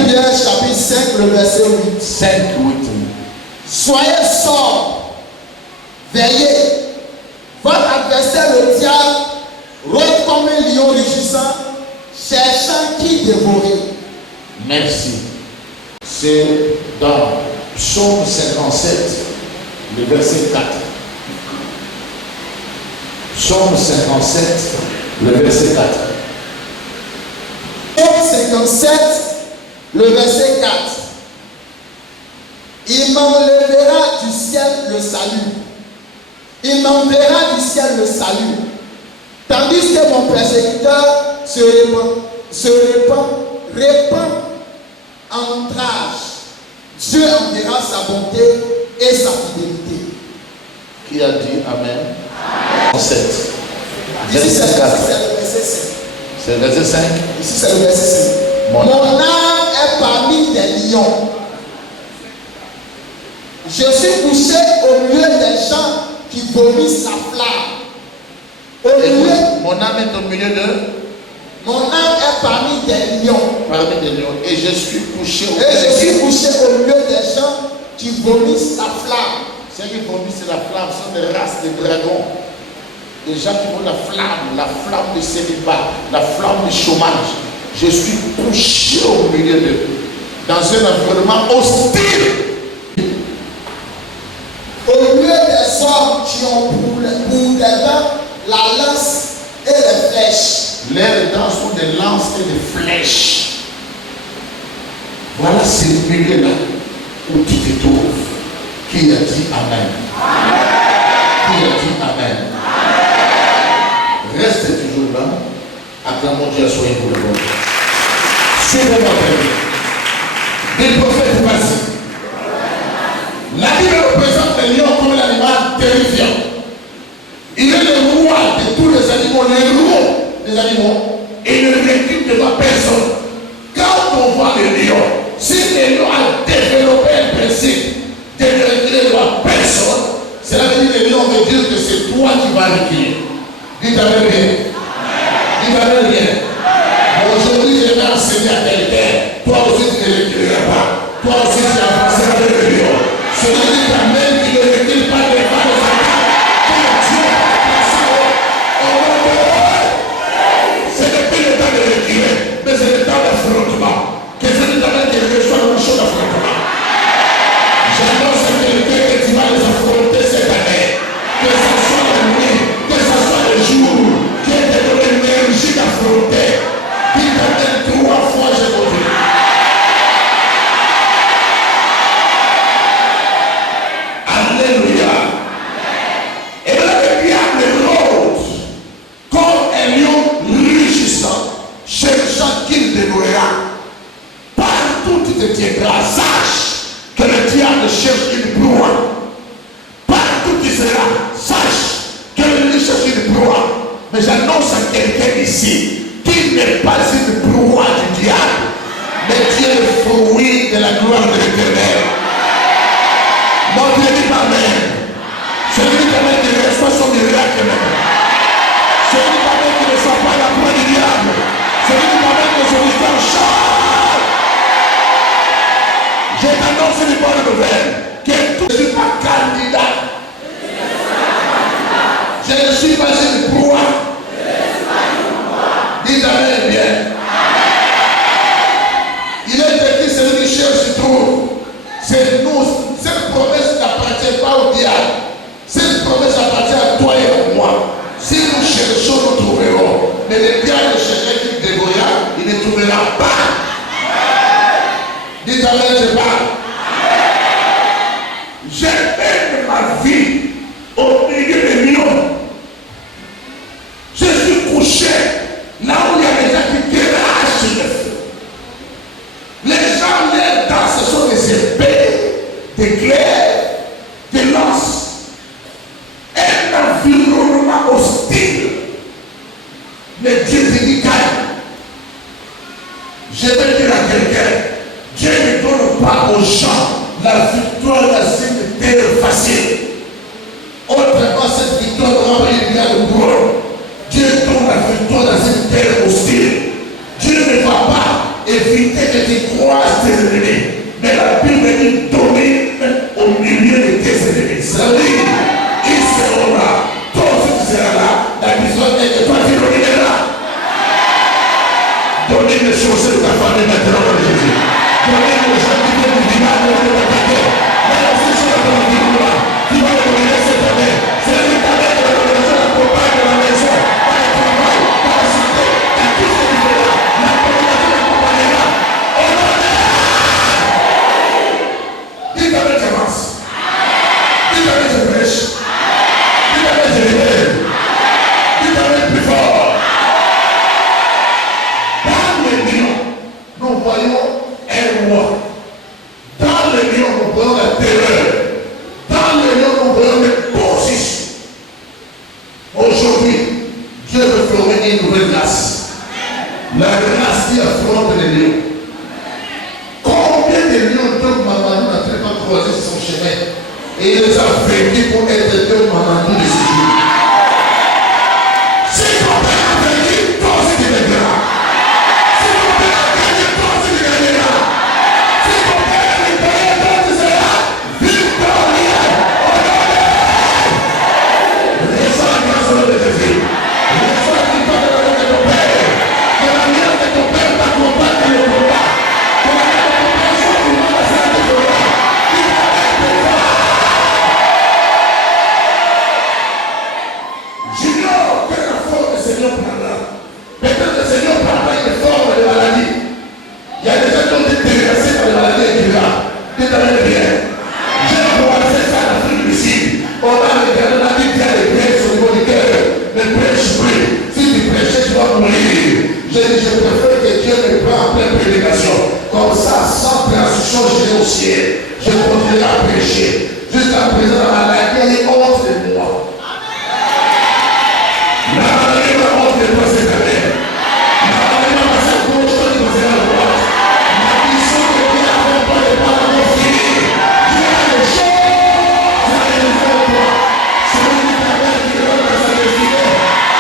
Pierre chapitre 5, le verset 8. 5, 8. Soyez sobres, veillez. Votre adversaire, le diable, rôde comme un lion rugissant, cherchant qui dévorer. Merci. C'est dans Psaume 57, le verset 4. Psaume 57, le verset 4. Psaume 57, le verset 4. Il m'enlèvera du ciel le salut. Il m'enverra du ciel le salut. Tandis que mon persécuteur se répand en outrage. Dieu enverra sa bonté et sa fidélité. Qui a dit Amen? 7. Ici, c'est le 4. verset 5. C'est le verset 5. Ici, c'est le verset 5. Mon âme est parmi des lions. Je suis couché au milieu des gens qui vomissent la flamme. Mon âme est au milieu de. Mon âme est parmi des lions. Parmi des lions. Et je suis couché au milieu des gens qui vomissent la flamme. Ceux qui vomissent la flamme sont des races de dragons. Des gens qui ont la flamme du célibat, la flamme du chômage. Je suis couché au milieu d'eux, dans un environnement hostile. Au milieu des hommes qui ont pour des dents la lance et les flèches. Leurs dents sont des lances et des flèches. Voilà ce milieu-là où tu te trouves. Qui a dit Amen? Qui a dit Amen? Reste toujours là. Acclamons Dieu à soigner pour le bon. Suivez-moi très bien. Des prophètes passés. La Bible représente le lion comme l'animal terrifiant. Il est le roi de tous les animaux, le roi des animaux. Et il ne recule devant personne. Quand on voit le lion, si le lion a développé un principe de ne reculer devant personne, cela veut dire que le lion veut dire que c'est toi qui vas reculer. Dites Amen bien. Dites Amen bien. Aujourd'hui, je vais enseigner à quelqu'un. Toi aussi, tu ne reculeras pas. Toi aussi, tu avances avec le lion. Celui qui t'amène, qui ne recule pas devant les attaques. Car Dieu a placé au nom de Dieu. Ce n'est plus le temps de reculer, mais c'est le temps d'affrontement. Que ce n'est pas que je sois dans le champ d'affrontement. J'annonce à quelqu'un que tu vas les affronter cette année. Que ce soit la nuit, que ce soit le jour. Dieu te donne l'énergie d'affronter. Il t'amène 3 fois, je te tiendras. Sache que le diable cherche une proie. Partout tu seras, sache que le diable cherche une proie. Mais j'annonce à quelqu'un ici qu'il n'est pas une proie du diable, mais tu es le fruit de la gloire de l'Éternel. Mon Dieu dit Amen. Celui qui reçoit son miracle maintenant. Celui qui ne reçoit pas la proie du diable. Celui qui son histoire change. Je t'annonce une bonne nouvelle. Que je ne suis pas candidat. Je ne suis pas une proie. Dis Amen bien. Il est écrit, celui qui cherche trouve. C'est nous. Cette promesse n'appartient pas au diable. Cette promesse appartient à toi et à moi. Si nous cherchons, nous trouverons. Mais le diable cherchait qu'il dévoilera, il ne trouvera pas. Dites Amen, je parle. Je mène ma vie au milieu des lions. Je suis couché là où il y a des gens qui crachent le feu. Les gens, leurs dents, ce sont des épées, des glaives, des lances. Un environnement hostile. Mais Dieu te dit calme. Je vais dire à quelqu'un, Dieu ne donne pas aux gens la victoire dans une terre facile. Autrement, cette victoire remplit bien le couronne. Dieu donne la victoire dans une terre hostile. Dieu ne va pas éviter que tu croises tes ennemis. Mais la Bible dit domine au milieu de tes ennemis. Ça veut dire, ils seront là. Toi aussi tu seras là. La vision est que toi tu domineras. Domine les choses de ta famille maintenant dans Jésus. Domine les gens qui viennent du dimanche de t'attaquer. Mais aussi sur la vie de toi. Tu vas le dominer cette année. C'est la vie de ta mère qui va dominer la compagne de la maison. Dans le travail, dans la cité, dans tout ce que tu fais là. La communauté l'accompagnera. Au nom de dis Amen, j'avance. Dis Amen, je prêche. Dis Amen, je libère. Dis Amen, plus fort. Dans les lions, nous voyons un roi. Dans les lions, nous voyons la terreur. Dans les lions, nous voyons les positions. Aujourd'hui, Dieu veut former une nouvelle race. La race qui affronte les lions. Combien de lions de Mamadou n'a pas croisé son chemin et il les a vaincus pour être de Mamadou de ce jour. Si ton père a vaincu, toi aussi tu vaincras. Si ton père a gagné, toi aussi tu gagneras. Si ton père a libéré, toi tu seras victorieux. Reçois la grâce de Jésus. Reçois la victoire de la vie de ton père. Que la lumière de ton père t'accompagne dans le combat. Que la lumière de ton père soit pour moi la salle de combat. J'ignore quelle est la forme du Seigneur prendra. Peut-être que le Seigneur prendra une forme de maladie. Il y a des gens qui ont été terrassés par les maladies incurables. Dites Amen bien. J'ai croisé ça en Afrique du Sud. On a regardé la vie qui a des prêches au niveau du cœur. Mais prêche plus. Si tu prêches, tu vas mourir. J'ai dit, je préfère que Dieu me prenne en pleine prédication. Comme ça, sans transition, j'irai au ciel. Je continuerai à prêcher. Jusqu'à présent, la maladie est honte de moi. La maladie est honte de moi cette année. La maladie m'a passé au gauche, toi tu passes à la droite. La mission que Dieu a fait pour les parents de fini. Dieu a des choses. Dieu a des choses pour toi. Celui qui t'appelle, qui te donne sa destinée.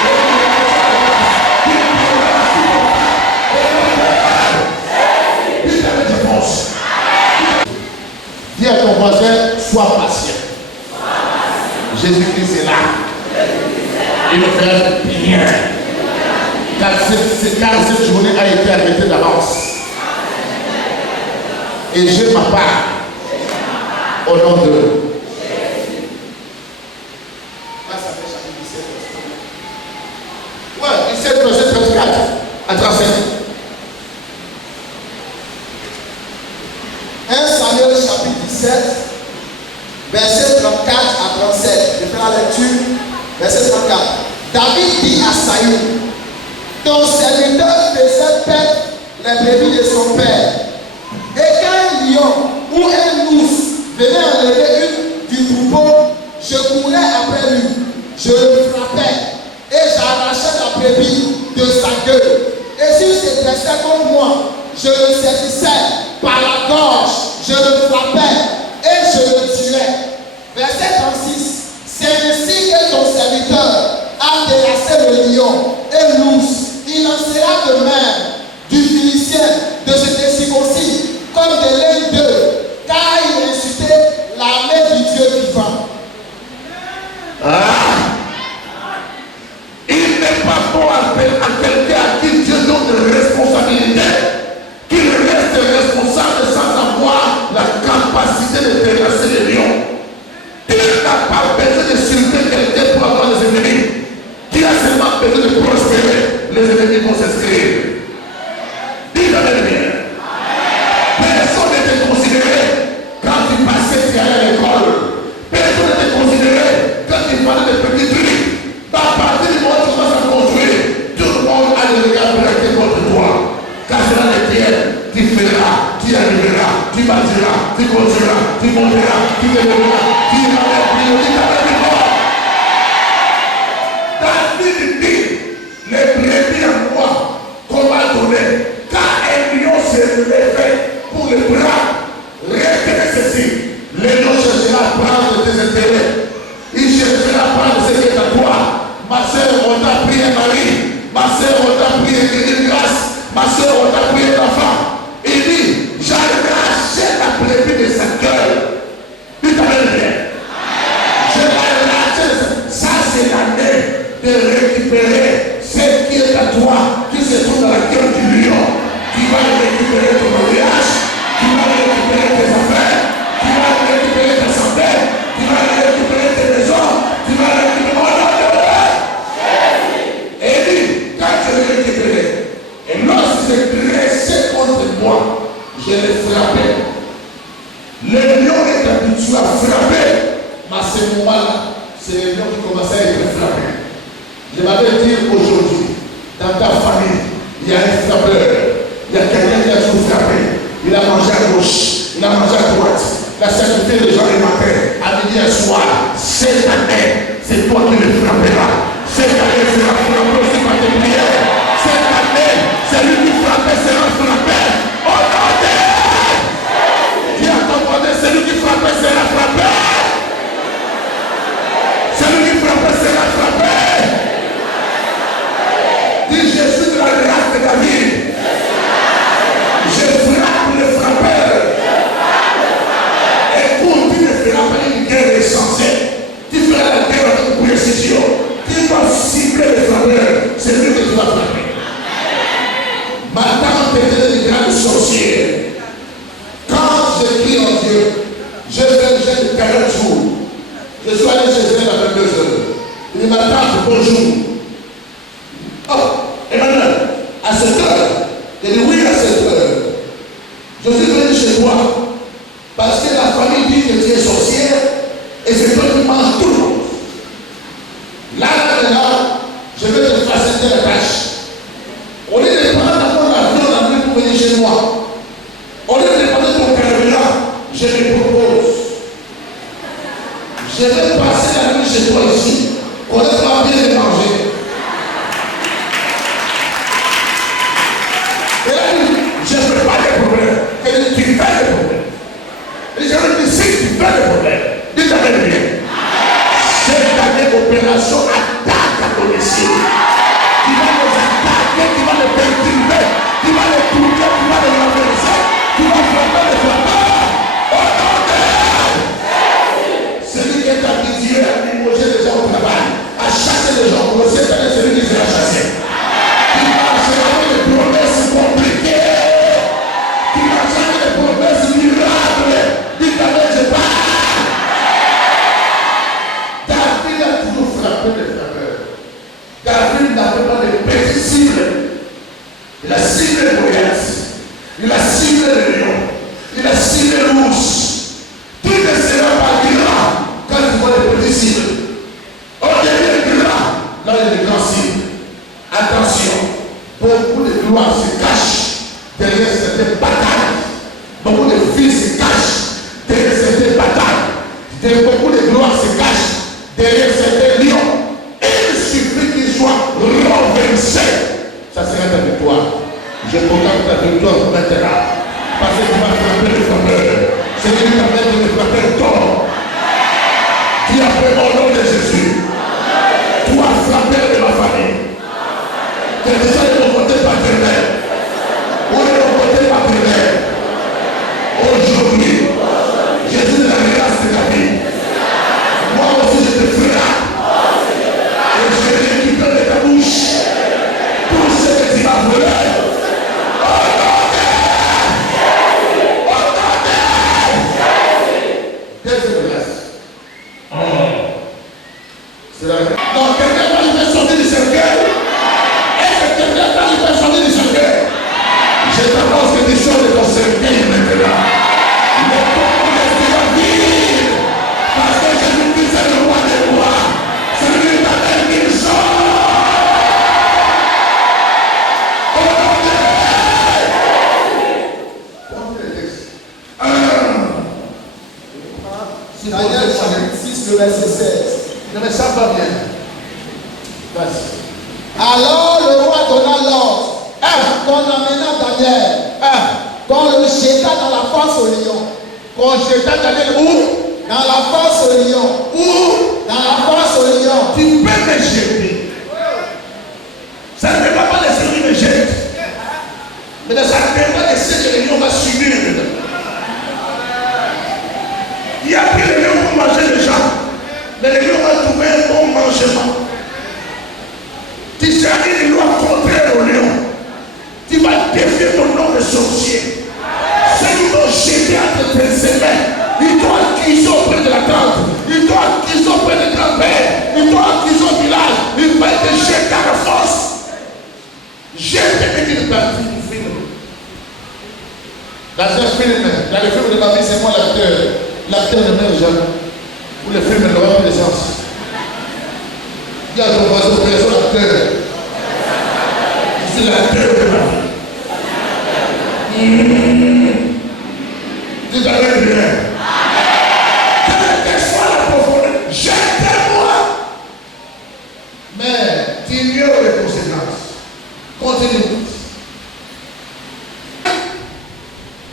Et qui te donne sa grâce. Qui te donne la supportable. Et qui te donne. Qui te donne de force. Dis à ton voisin, sois patient. Jésus-Christ est là. Il va faire bien. Car cette journée a été arrêtée d'avance. Et j'ai ma part au nom de Jésus. Là, ça fait chapitre 17. Ouais, 17, verset 34 à 35. 1 Samuel chapitre 17, verset 34 à 37. Je fais la lecture. Verset 34. David dit à Saül, ton serviteur faisait paître les brebis de son père. Et quand venait enlever une du troupeau, je courais après lui, je le frappais et j'arrachais la brebis de sa gueule. Et s'il se dressait contre moi, je le saisissais par la gorge, je le frappais et je le tuais. Verset 36. C'est ainsi que ton serviteur a terrassé le lion et l'ours. Il en sera de même du Philistin, de cet circoncis, comme de l'un d'eux, car il a insulté l'armée du Dieu vivant. Il n'est pas bon à quelqu'un à qui Dieu donne une responsabilité, qu'il reste responsable sans avoir la capacité de terrasser les lions. Tu n'as pas besoin de surveiller quelqu'un pour avoir des ennemis. Tu as seulement besoin de prospérer. Les ennemis vont s'inscrire. Dis-le bien. Personne n'était considéré quand tu passais, tu allais à l'école. Personne n'était considéré quand tu parlais de petits trucs. À partir du moment où tu commences à construire, tout le monde a le regard braqué contre toi. Car c'est dans les pierres, tu feras, tu arriveras, tu bâtiras, tu construiras, tu monteras, tu développeras, tu iras vers plus haut, tu t'arrêtes du mort. David dit, les brebis en moi, qu'on m'a donné, car un lion se levait pour le bras, retenez ceci, le lion cherchera à prendre tes intérêts, il cherchera à prendre ce qui est à toi. Ma soeur, on t'a pris un mari, ma soeur, on t'a pris une grâce, ma soeur, on t'a pris un enfant. Il dit, j'arrache la brebis de sa gueule. Tu t'appelles bien. Je l'arrache. Ça, c'est l'année de récupérer ce qui est à toi, qui se trouve dans la gueule du lion. Tu vas récupérer ton mariage, tu vas récupérer tes affaires, tu vas récupérer ta santé, tu vas récupérer tes maisons, tu vas récupérer mon nom de l'heure. Et il dit, quand je l'ai récupéré, et lorsqu'il s'est dressé contre moi, je l'ai frappé. Le lion est habitué à frapper, mais à ce moment-là, c'est le lion qui commençait à être frappé. Je m'avais dit aujourd'hui, dans ta famille, il y a un frappeur, il y a quelqu'un qui a tout frappé. Il a mangé à gauche, il a mangé à droite, il a sacrifié les gens le matin, à midi et à soir. Cette année, c'est toi qui le frapperas. Cette année, c'est la frappe aussi par tes prières. Cette année, c'est lui qui frappait, c'est un frappé. Oh non, dis à ton voisin, c'est lui qui frappait, c'est la frappé. C'est lui qui frappait, c'est la frappé. Dis, je suis de la race de David. Je frappe le frappeur. Et continue de frapper une guerre essentielle. Tu feras la guerre avec précision. Tu vas cibler le frappeur. C'est lui que tu vas frapper. Ma tante était une grande sorcière. Quand je prie en Dieu, je fais de 40 jours. Je suis allé chez elle à 22 heures. Il m'a tante, bonjour. Oh, Emmanuel, à cette heure, j'ai dit oui à cette heure. Je suis venu chez toi parce que la famille dit que tu es sorcière et c'est toi qui manges tout le monde. Là, je vais te faciliter la tâche. Au lieu de prendre d'abord l'avion la nuit pour venir chez moi, au lieu de prendre ton carburant, je te propose. Je vais passer la nuit chez toi ici. On ne va bien manger. Et là, je ne fais pas de problème. Et tu fais des problèmes. Et je me dis, si tu fais des problèmes, dis-toi bien. Cette année, opération attaque à domicile. Tu vas les attaquer, tu vas les perturber, tu vas les tourner, tu vas les renverser, tu vas frapper les frappeurs. Oh non, celui qui est habitué à limoger les gens au travail, à chasser les gens, pour cette année, c'est lui qui sera chassé. Tu marcheras avec des promesses compliquées. Tu marcheras avec des promesses miracles. Dis-toi, je pars. David a toujours frappé les frappeurs. David n'avait pas de petites cibles. Il a ciblé Goliath. Il a ciblé le lion. Il a ciblé l'ours. Tout ne sera pas grand quand tu vois les petits cibles. On devient grand dans les grands cibles. Attention, beaucoup de gloire se cachent derrière certaines batailles. Beaucoup de vies se cachent derrière certaines batailles. victoire maintenant. Parce que tu vas frapper les frappeurs. C'est lui qui t'amène de les frapper tort. Qui a fait au nom de Jésus. Toi, frappeur de ma famille. Que les gens de mon côté paternel. Ou de mon côté paternel. Aujourd'hui, Jésus de la grâce de la vie. Moi aussi, je te frappe. Et je vais récupérer de ta bouche tout ce que tu m'as volé. C'est la grâce. Donc, quelqu'un va lui faire sortir du cercueil. Est-ce que quelqu'un va lui faire sortir du cercueil? Je t'annonce que tu sors de ton cercueil maintenant. Le peuple de Dieu va vivre. Parce que Jésus-Christ est le roi des rois. C'est lui qui t'appelle qu'il sort. Au nom de Jésus. Daniel chapitre 6, le verset 16. Non mais ça va bien. Vas-y. Alors le roi donna l'ordre qu'on emmena Daniel, qu'on le jeta dans la fosse au lion. Qu'on jeta Daniel où? Dans la fosse au lion. Où? Dans la fosse au lion. Tu peux me jeter. Ça ne peut pas laisser lui me jeter. Mais ça ne peut pas laisser que les lions va subir. Il y a pris les lions pour manger les gens. Mais les lions vont trouver un bon mangement. Tu seras une loi contraire aux lions. Tu vas défier ton nom de sorcier. Ceux qui vont jeter entre tes mains, ils t'ont accusé auprès de la tente, ils t'ont accusé auprès de grand-père, ils t'ont accusé au village, ils vont te jeter à la force. Jette une partie du film. Dans un film, dans le film de ma vie, c'est moi l'acteur. L'acteur ne meurt jamais. Pour le film n'aura plus de sens. Il y a ton voisin, l'acteur. C'est l'acteur de ma vie. Tu t'arrêtes bien. Quelle que soit la profondeur, jetez-moi. Mais tu ignores les conséquences. Continue.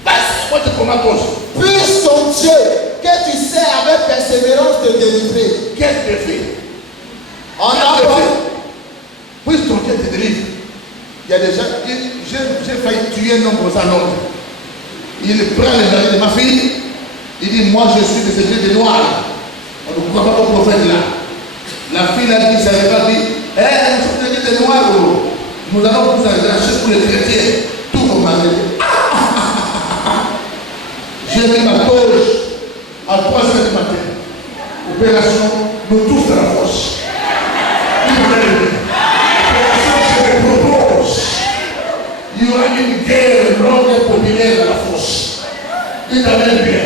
Vas-y, moi je commande ton jeu. Puisse ton Dieu que tu sais avec persévérance te délivrer. Quel défi? On a Puisse ton Dieu te délivre. Il y a des gens, j'ai failli tuer un homme pour ça, non. Il prend les mari de ma fille, il dit, moi je suis de ce Dieu de noir. On ne croit pas au prophète là. La fille a dit, ça va dire, nous sommes des Dieu de noir, nous allons vous arracher pour les chrétiens. Tout vos maris. J'ai mis ma poche à 3h du matin. Opération, nous tous dans la fosse. Il y aura une guerre longue et populaire à la fosse. Il t'amène bien.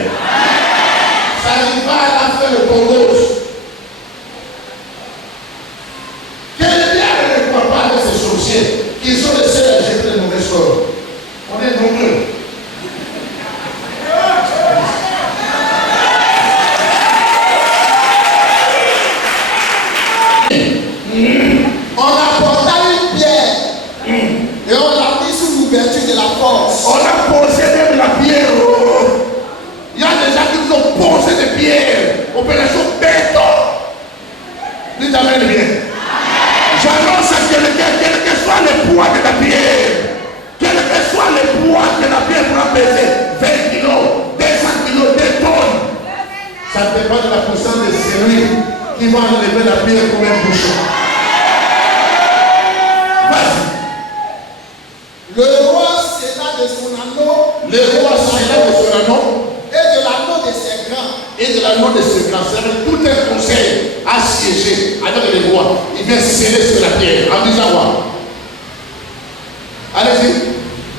Ça arrivera à la fin de Congo. Quel diable ne croit pas avec ces sorciers qui sont les seuls à jeter les mauvais sorts? On est nombreux. On apporta une pierre et on l'a mis sous l'ouverture de la force. On a posé même la pierre. Il y a des gens qui nous ont posé des pierres. Opération béton. Dis t'amène bien. J'annonce à quelqu'un, quel que soit le poids de la pierre, quel que soit le poids que la pierre pourra peser, 20 kilos, 200 kilos, 2 tonnes. Ça dépend de la puissance de celui qui va enlever la pierre comme un bouchon. Vas-y. Le roi scella de son anneau. Le roi scella de son anneau. Et de l'anneau de ses grands. Et de l'anneau de ses grands. C'est-à-dire tout un conseil a siégé avec les rois. Il vient sceller sur la pierre en disant quoi? Allez-y.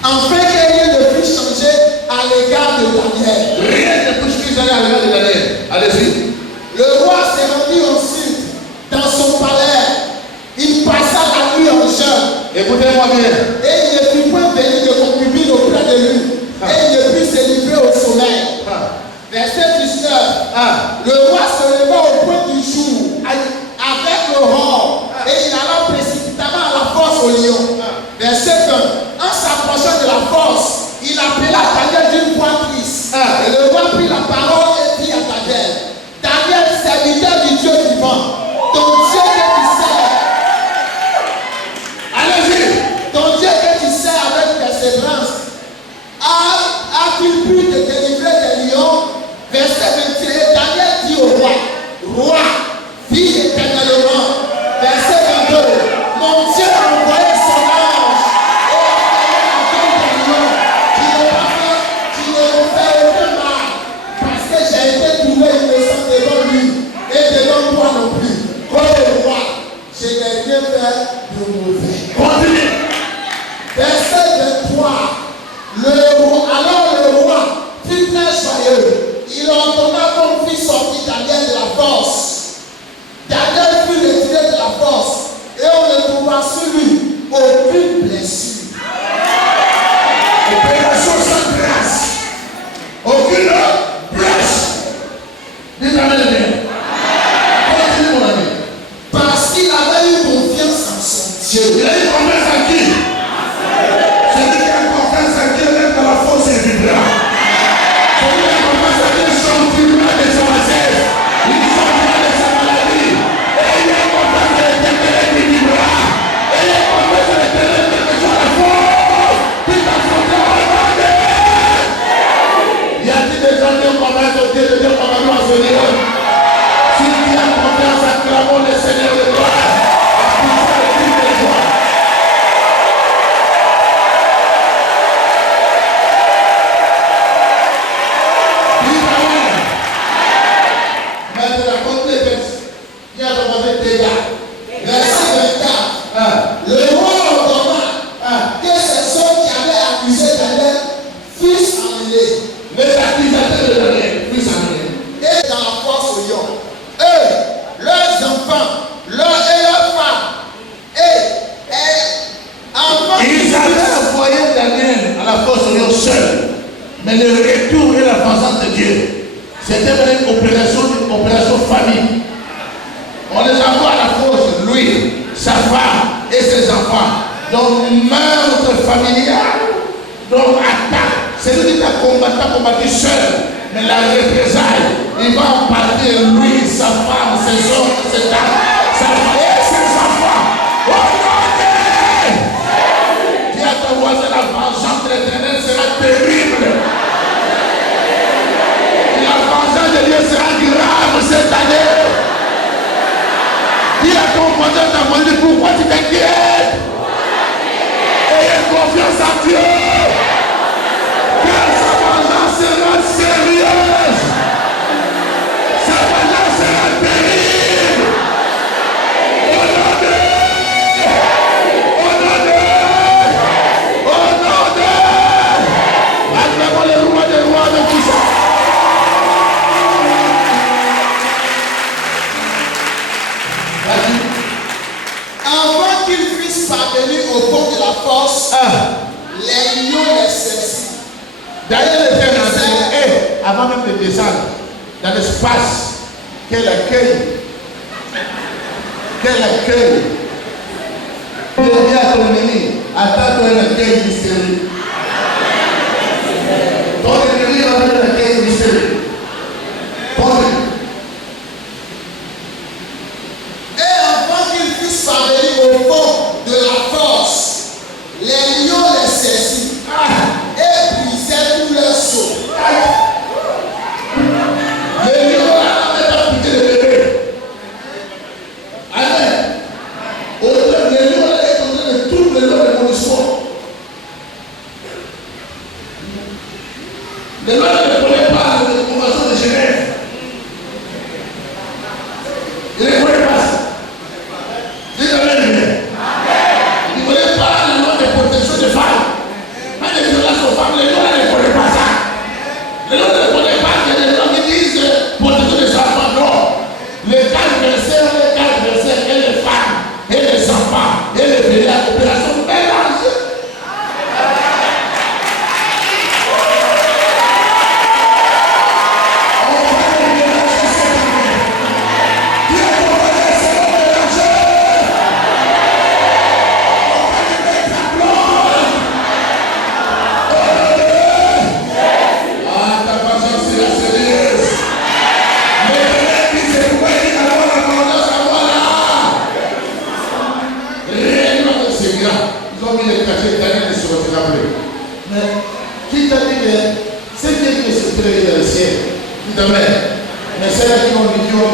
Afin que rien ne puisse changer à l'égard de Daniel. Rien ne puisse changer à l'égard de Daniel. Allez-y. Le roi s'est rendu ensuite dans son palais. Il passa la nuit en jeûne. Écoutez-moi bien. Et il ne fut point venu de concubine auprès de lui. Et il ne put se livrer au soleil. Verset 19. Le roi se leva au point du jour avec l'aurore. Et il alla précipitamment à la fosse au lion. Verset 20. En s'approchant de la fosse, glorieux. Il entonna comme fit sortir Daniel de la force. Daniel fut retiré de la force et on ne trouva sur lui aucune blessure. Opération sans grâce. Aucune blessure. Dis amen bien. Continue mon ami. Parce qu'il avait eu confiance en son Dieu. Il a eu confiance en qui? Celui qui a confiance en Dieu, même dans la fosse, il vivra. Celui qui a confiance en Dieu, sortira de sa maladie. Il sortira de sa maladie. Et il a confiance en l'éternel, il vivra. Et il a confiance en l'éternel, quelle que soit la force qui t'affrontera au monde. Y a-t-il des gens qui ont confiance au Dieu de Dieu comme nous en Seigneur? Si tu as confiance, acclamons le Seigneur de gloire. Verset 24. Le roi ordonna que ces hommes qui avaient accusé Daniel fussent emmenés. Les accusateurs de Daniel puissent amener. Et dans la force au lion. Eux, leurs enfants, leurs femmes. Avant Ils avaient envoyé Daniel à la force au lion seul. Mais le retour et la présence de Dieu, c'était une opération famille. On les envoie à la force, lui, sa femme et ses enfants. Donc, meurtre familial, donc attaque. C'est lui qui t'a combattu seul. Mais la représailles, il va en partir, lui, sa femme, ses hommes, ses dames, sa femme et ses enfants. Oh non! Dis à ton voisin, la vengeance de l'éternel sera terrible. Et la vengeance de Dieu sera grave cette année. Dis à ton voisin, ta voisine, pourquoi tu t'inquiètes? Ayez confiance en Dieu. Car sa vengeance sera sérieuse. Sa vengeance sera terrible. Au nom de... Acclamons le roi des rois de tout ça. Avant qu'ils puissent parvenir au fond de la force, les lions les saisissent. Daniel était rentré, et avant même de descendre dans l'espace, quel accueil. Quel accueil. Dis à ton ennemi, attends-toi un accueil mystérieux. Ton ennemi va avoir un accueil mystérieux. Et avant qu'ils puissent parvenir au fond de la force, les lions les saisissent et brisaient tous leurs seaux. Les lions n'avaient pas piqué le bébé. Amen. Au-delà, les lions étaient en train de tout le long de mon histoire. Les lois ne prenaient pas la convention de Genève. Ils ne prenaient pas ça. Dis amen. Ils ne prenaient pas la loi de protection des femmes. Pas de violence aux femmes, les lois ne prenaient pas ça. Les lois ne prenaient pas que les lois qui disent protection des enfants. Non. Les 4 versets et les femmes, et les enfants, et les vieillards, opération mélangée. Ils ont mis les cachets, Daniel ne se retirera plus. Mais qui t'a dit que c'est Dieu qui se crée dans le ciel? Dit amen. Mais celles qui ont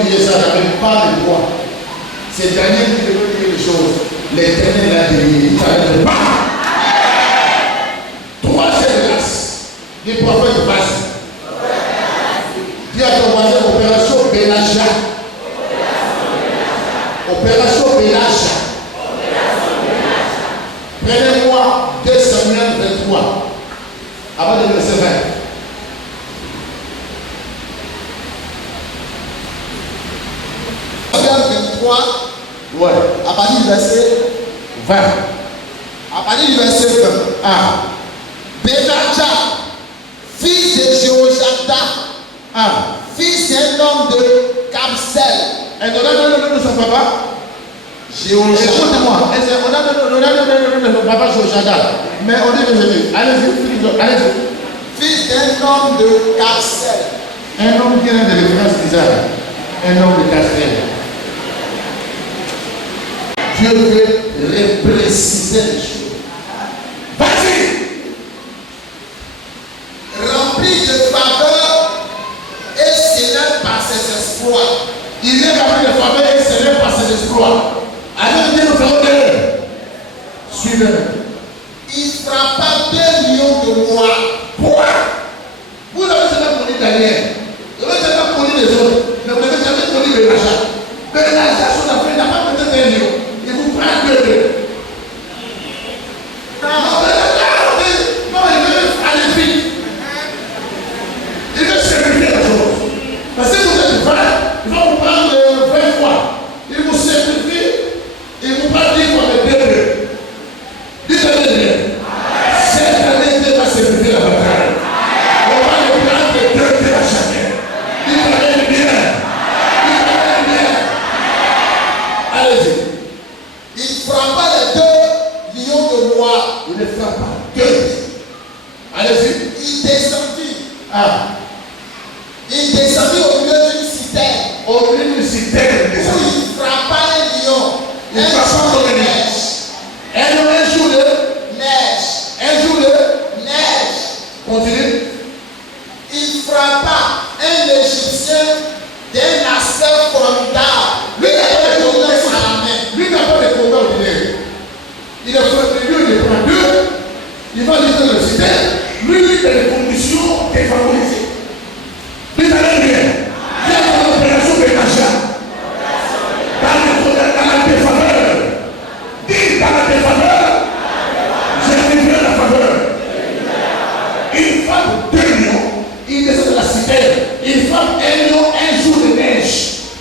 dit ça n'avaient pas le droit. C'est Daniel qui devait dire les choses. L'éternel a dit, il n'avait pas. Troisième grâce du prophète Bassi. Dis à ton voisin, opération Benaja. Opération Benaja. Prenez-moi 2 Samuel 23, avant le verset 20. 3, Ouais. à partir du verset 20. À partir du verset 20. Ah. Benaja, fils de Jéhoiada, fils d'un homme de Kabsel. Et on a donné son papa. Jéhoiada. Écoute-moi. On a donné son papa Jéhoiada. Mais on dit, allez-y. Fils d'un homme de Kabsel. Un homme qui a des références bizarres. Un homme de Kabsel. Dieu veut repréciser les choses. Vas-y. Rempli de faveur et célèbre par ses exploits. Il est rempli de faveur et célèbre par ses exploits. Allez, nous faisons de suivez-le. Il frappa 2 lions de moi. Quoi? Vous avez jamais connu Daniel. Vous avez jamais connu les autres. Mais vous n'avez jamais connu Benaja. Benaja, son affaire n'a pas peut-être un lion. Il vous prend 2. Non, il veut aller vite. Il veut simplifier la chose. Parce que vous êtes vrai, il va vous prendre 20 fois. Il vous simplifie, il vous prend 10 fois de 2. Dites-le bien. Cette année, Dieu va simplifier la bataille. On va le prendre 2 à chacun. Dites-le bien. Dites-le bien. Allez-y. Il frappa les 2 lions de moi. Il ne frappe pas. 2. Allez-y. Il descendit. Il descendit au milieu d'une citerne. Au milieu d'une citerne, Où il frappa un lion. Il frappa comme un lion. Un jour de neige. Un jour de Neige. continue. Il frappa un Égyptien d'un aspect formidable. Lui, il avait une lance à la main. Lui n'a pas de combat ordinaire. Il a frappé lui, il prend 2. Il va lui donner le citerne. Lui, il a des conditions défavorisées. Lui, t'as l'air bien. Il y a une opération Benaja. Dans la défaveur. Dis dans la défaveur. J'ai révélé la faveur. Il frappe 2 lions. Il descend de la citerne. Il frappe un lion un jour de neige.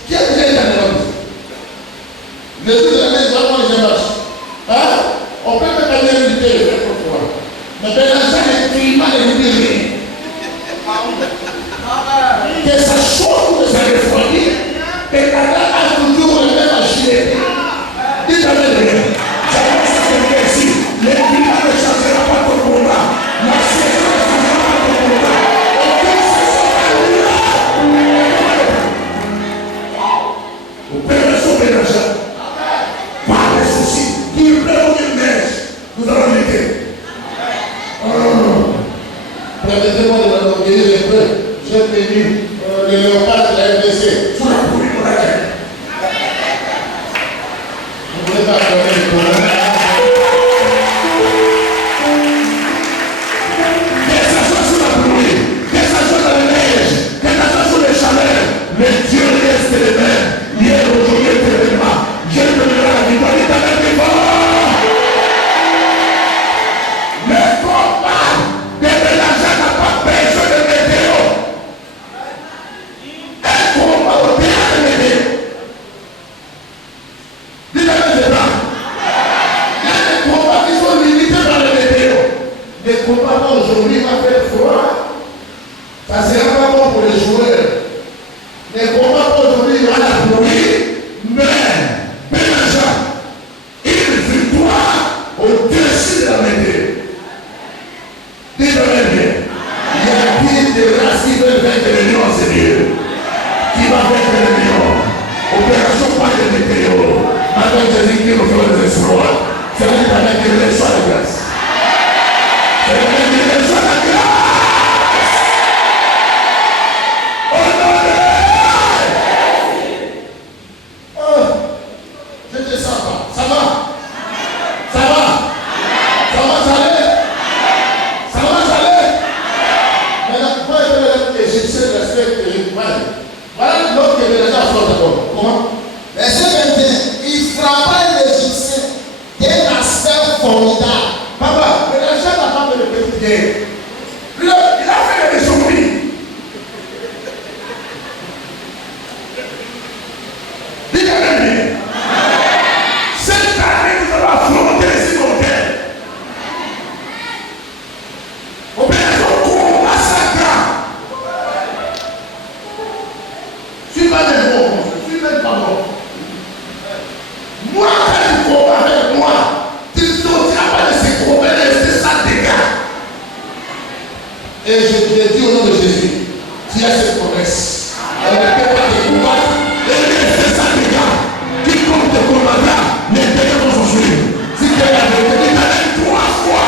Qui a déjà été en Europe? Le jour de la neige, vraiment les images. On peut même pas bien lutter, mais Benaja est climat de l'huile. Que ça chauffe ou que ça refroidit, Benaja a toujours le même agilité. Dites-le bien. Ça va s'accélérer ici. Le climat ne changera pas ton combat. La saison ne changera pas ton combat. Aucune saison n'arrivera. Opération Benaja. Pas de souci. Qu'il pleuve ou qu'il neige, nous allons lutter. Permettez-moi de l'organiser un peu. J'ai tenu le léopard de la RDC sous la poulie pour laquelle. Vous ne pouvez pas donner le problème. Que ça soit sous la pluie, que ça soit dans la neige, que ça soit sous les chaleurs, le Dieu reste le même. Hier, aujourd'hui, éternellement. Je donnerai la victoire d'éternel fort. Le combat de Benaja n'a pas besoin de météo. Un combat au théâtre de météo. Dites-le des blancs. Il y a des combats qui sont limités par le météo. Les combats aujourd'hui va faire froid. Ça ne sera pas bon pour les joueurs. Les combats aujourd'hui, il y aura la pluie. Mais Benaja, une victoire au-dessus de la météo. Dites-le bien. Il y a des races qui veulent vaincre les lions, c'est Dieu. Qui va vaincre les lions? Opération pas de météo. Madame Jésus qui nous fait les exploits. C'est là qu'il va mettre les soins de grâce. C'est là qu'il va mettre les soins de grâce. Au nom de je ne te sens pas. Ça va? Ça va? Ça va s'aller? Ça va s'aller? Maintenant, moi, je vais l'Égyptien respecte les humains. Voilà l'autre qui est déjà fort d'abord. Comment? Verset 21. Il frappa un Égyptien d'un aspect formidable. Et je te dis au nom de Jésus, tu as cette promesse. Elle ne peut pas te combattre. Elle est ça, les gars. Quiconque te combattra, les dégâts vont s'en suivre. Si tu es la vérité, tu t'arrêtes 3 fois.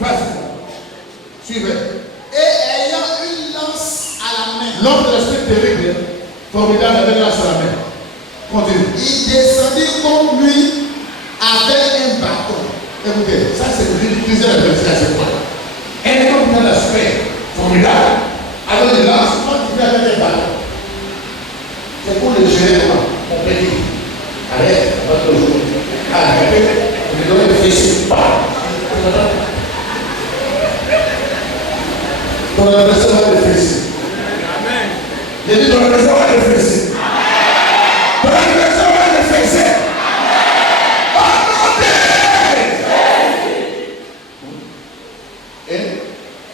Vas-y. Suivez. Et ayant une lance à la main, L'homme de l'esprit terrible, formidable avec la lance à la main. Continue. il descendit contre lui avec un bâton. Écoutez, ça c'est l'utiliser la verset à ce point. Un homme dans l'aspect formidable, alors il lance, quand tu fais avec un bâton, c'est pour le gérer, mon petit. Arrête, on va te jouer. Arrête, on lui donne le fessier. Ton adversaire va le fessier. J'ai dit ton adversaire va le fessier. Ton adversaire va le fessier.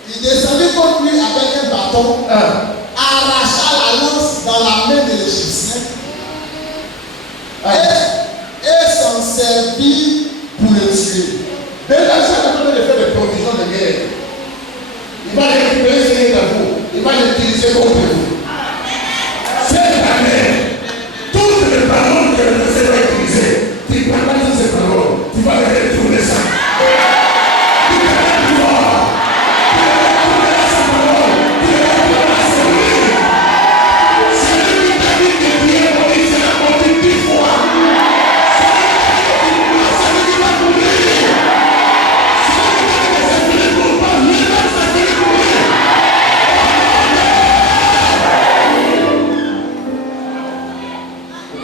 Il descendit contre lui avec un bâton, arracha la lance dans la main de l'Égyptien et s'en servit pour le tuer. Mais là, ça a besoin de faire des provisions de guerre. Il va récupérer ses vous. Il va l'utiliser contre vous. Cette année, toutes les paroles que le Seigneur va utiliser, tu ne parles pas de ces paroles. Tu vas les retourner ça. Tu vas les pouvoir. Tu vas retourner sa parole. Tu vas retourner sa vie. C'est lui qui t'a dit que Dieu est mort, il sera mort 10 fois. C'est lui qui va mourir.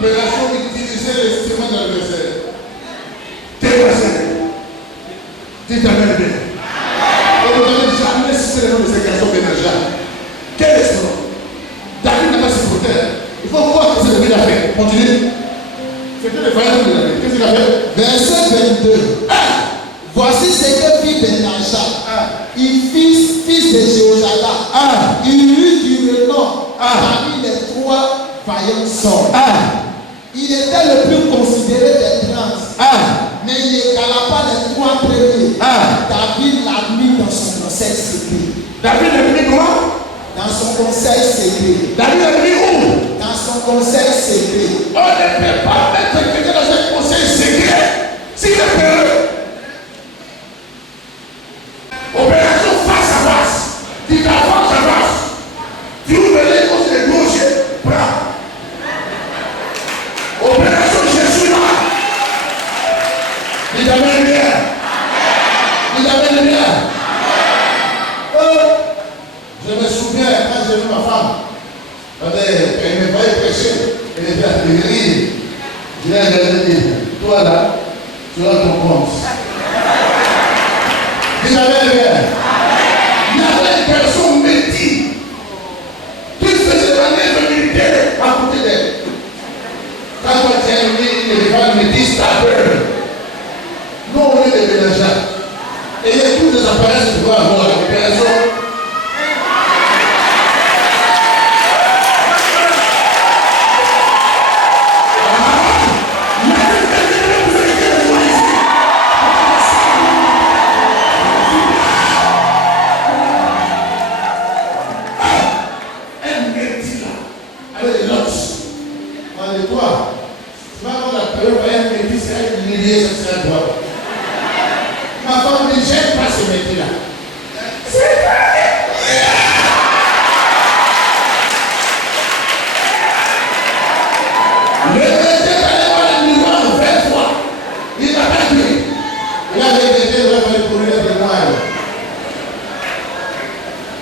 Opération d'utiliser l'instrument de l'adversaire. Dépassé. Dites Amen bien. Et vous n'avez jamais cité le nom de ces garçons Bénaja. Quel est son nom? David n'a pas supporté. Il faut voir ce que c'est David a fait. Continue. C'était le frère de David. Qu'est-ce qu'il a fait? Verset 22. Voici ce que fit Benaja. Il fils de Jéhoiada. Il eut du renom parmi les 3 vaillants sorts. Il était le plus considéré des princes. Mais il n'égala pas les 3 premiers. David l'a mis dans son conseil secret. David l'a mis comment? Dans son conseil secret. David l'a mis où? Dans son conseil secret. On ne peut pas mettre quelqu'un dans un conseil secret s'il est peureux. Opération face à face. Dites à face à face. Tu ouvres les côtés de gauche, bras. Opération Jésus là. Dites Amen bien. Dites Amen bien. Je me souviens quand j'ai vu ma femme. Elle me voyait prêcher. Elle était à rire. Je l'ai regardé et dit, toi là, tu as ton compte. Dites Amen bien. Il y avait une personne métier qui faisait la lettre militaire à côté d'elle. Quand on tient les femmes métis, t'as peur. Nous, on est des ménagères. Et il y a tous les appareils que tu dois avoir à l'opération. Ma femme ne gêne pas ce métier-là. C'est vrai. Le métier d'aller voir le mouvement 20 fois. Il n'a pas tué. Il avait été vraiment pour lui de moi.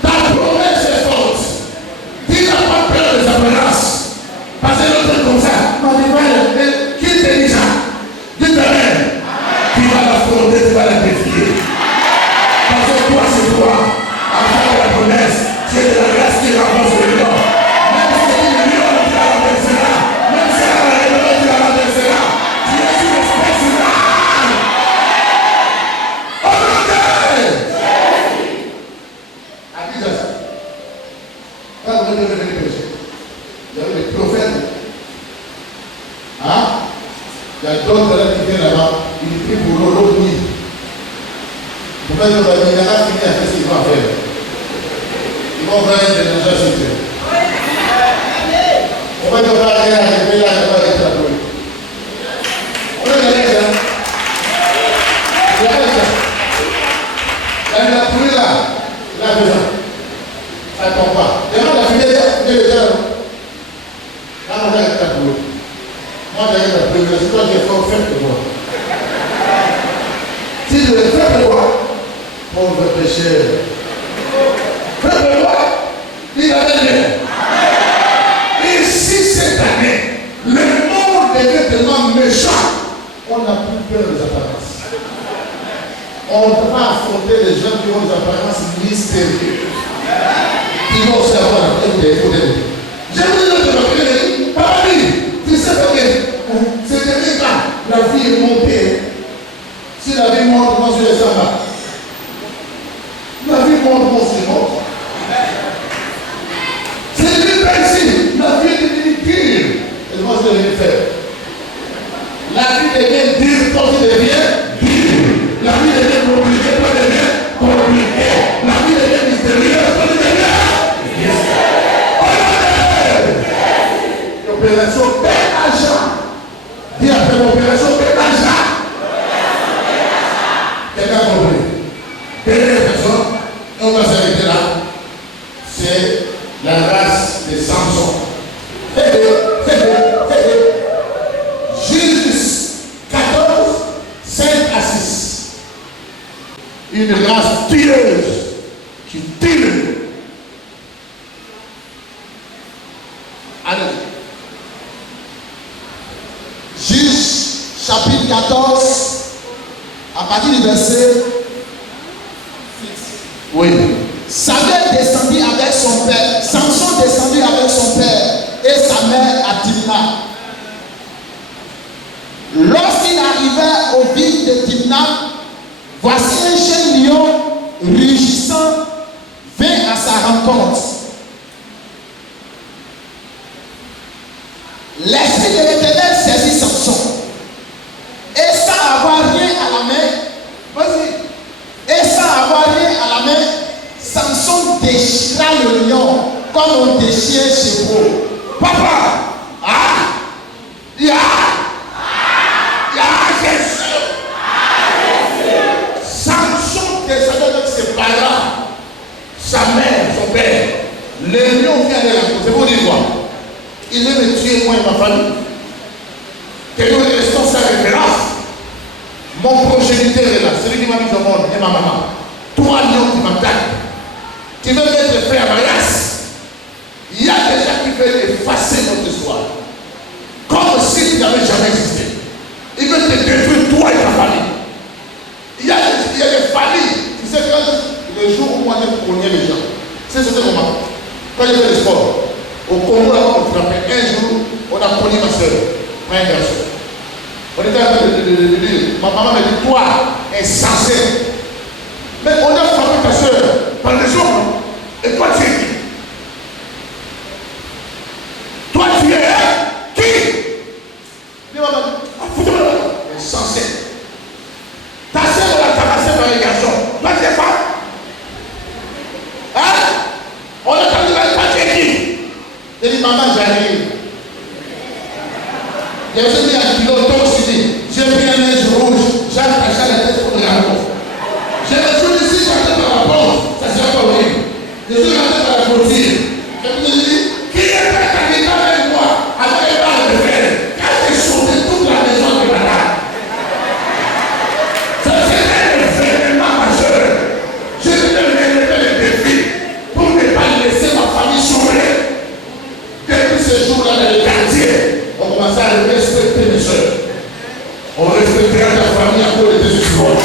Ta promesse est forte. Tu n'as pas peur des apparences. Parce que l'autre comme ça. Qui te dit ça? Dis-toi même. Tu vas l'affronter, tu vas la défier. y a d'autres qui viennent là-bas, ils prient pour l'autre nuit. Pour mettre le bateau, il n'a pas fini à faire ce qu'ils vont faire. Ils vont faire une dénonciation sur Dieu. On va devoir aller à la paix là, on va être la pluie. On est allé là. Il y a ça. Il y a la pluie là. Là, déjà. Ça ne tombe pas. Demande la fille déjà. Là, on va être la pluie. Moi, j'ai la pluie. C'est toi qui es fort fait pour moi. Si je le fais pour moi, pauvre pécheur. Fais pour moi. Il avait bien. Et si cette année, le monde devient tellement méchant, on n'a plus peur des apparences. On ne peut pas affronter les gens qui ont des apparences mystérieuses. Ils vont savoir un des modèles. J'aimerais te demander, papa, tu sais que c'est devenu là, la vie est montée. Si la vie monte, moi je les abat. La vie monte, moi je les monte. C'est devenu ici. La vie est devenue dure. Et moi je devenu faire. La vie devient dure quand il devient dure. La vie devient compliquée quand il devient compliquée. La vie devient mystérieuse quand il devient mystérieuse. L'opération Pénaja. Dis après l'opération Pénaja. Quelqu'un a compris. Dernière personne, on va s'arrêter là. C'est la race de Samson. Juge 14, 5 à 6. Une race tueuse qui tue. Allez. Juge chapitre 14, à partir du verset 6. Oui. Samuel descendit avec son père. Samson descendit avec son père et sa mère à Timna. Lorsqu'il arrivait aux villes de Timna, voici un jeune lion rugissant vint à sa rencontre. L'esprit de l'Éternel saisit Samson. Et sans avoir rien à la main, vas-y. Et sans avoir rien à la main, Samson déchira le lion comme on déchire un chevreau. Papa! Ah! Jésus! Samson descendait avec ses parents, sa mère, son père. Le lion vient de la côte. C'est pour dire quoi? Il veut me tuer moi et ma famille. Que nous restons sa référence. Mon progéniteur est là, celui qui m'a mis au monde et ma maman. Toi, lion qui m'attaque, qui veut mettre fin à ma race. Il y a des gens qui veulent effacer notre histoire. Comme si tu n'avais jamais existé. Ils veulent te détruire toi et ta famille. Il y a des familles. Tu sais que le jour où moi je connais les gens, c'est ce moment. Quand j'ai fait le sport, au Congo, là, on frappait un jour, on a connu ma soeur, ma garçon. On était en train de dire, ma maman m'a dit, toi, insensé. Mais on a frappé ta soeur par les jours. Et toi, tu es qui? Toi, tu es qui? Dis maman, foutez-moi là. Insensé. Ta soeur, on l'a tabassé par les garçons. Toi, tu es femme? Hein? On a tabassé par les garçons. Tu es qui? J'ai dit, maman, j'arrive. J'ai dit à Kilo, toi aussi dit, j'ai pris un linge rouge, j'ai attaché la tête pour le raconter. J'ai reçu ici, j'ai rentré par la porte, ça sera pas horrible. Je suis rentré par la clôture. Je me suis dit, qui est prêt à venir avec moi, avec les balles de fer, quand j'ai sauté toute la maison de malade. Ça c'était le événement majeur. Je vais relever le défi pour ne pas laisser ma famille sauver. Depuis ce jour-là, dans le quartier, on commençait à respecter mes soeurs. On respectera ta famille à cause de tes histoires.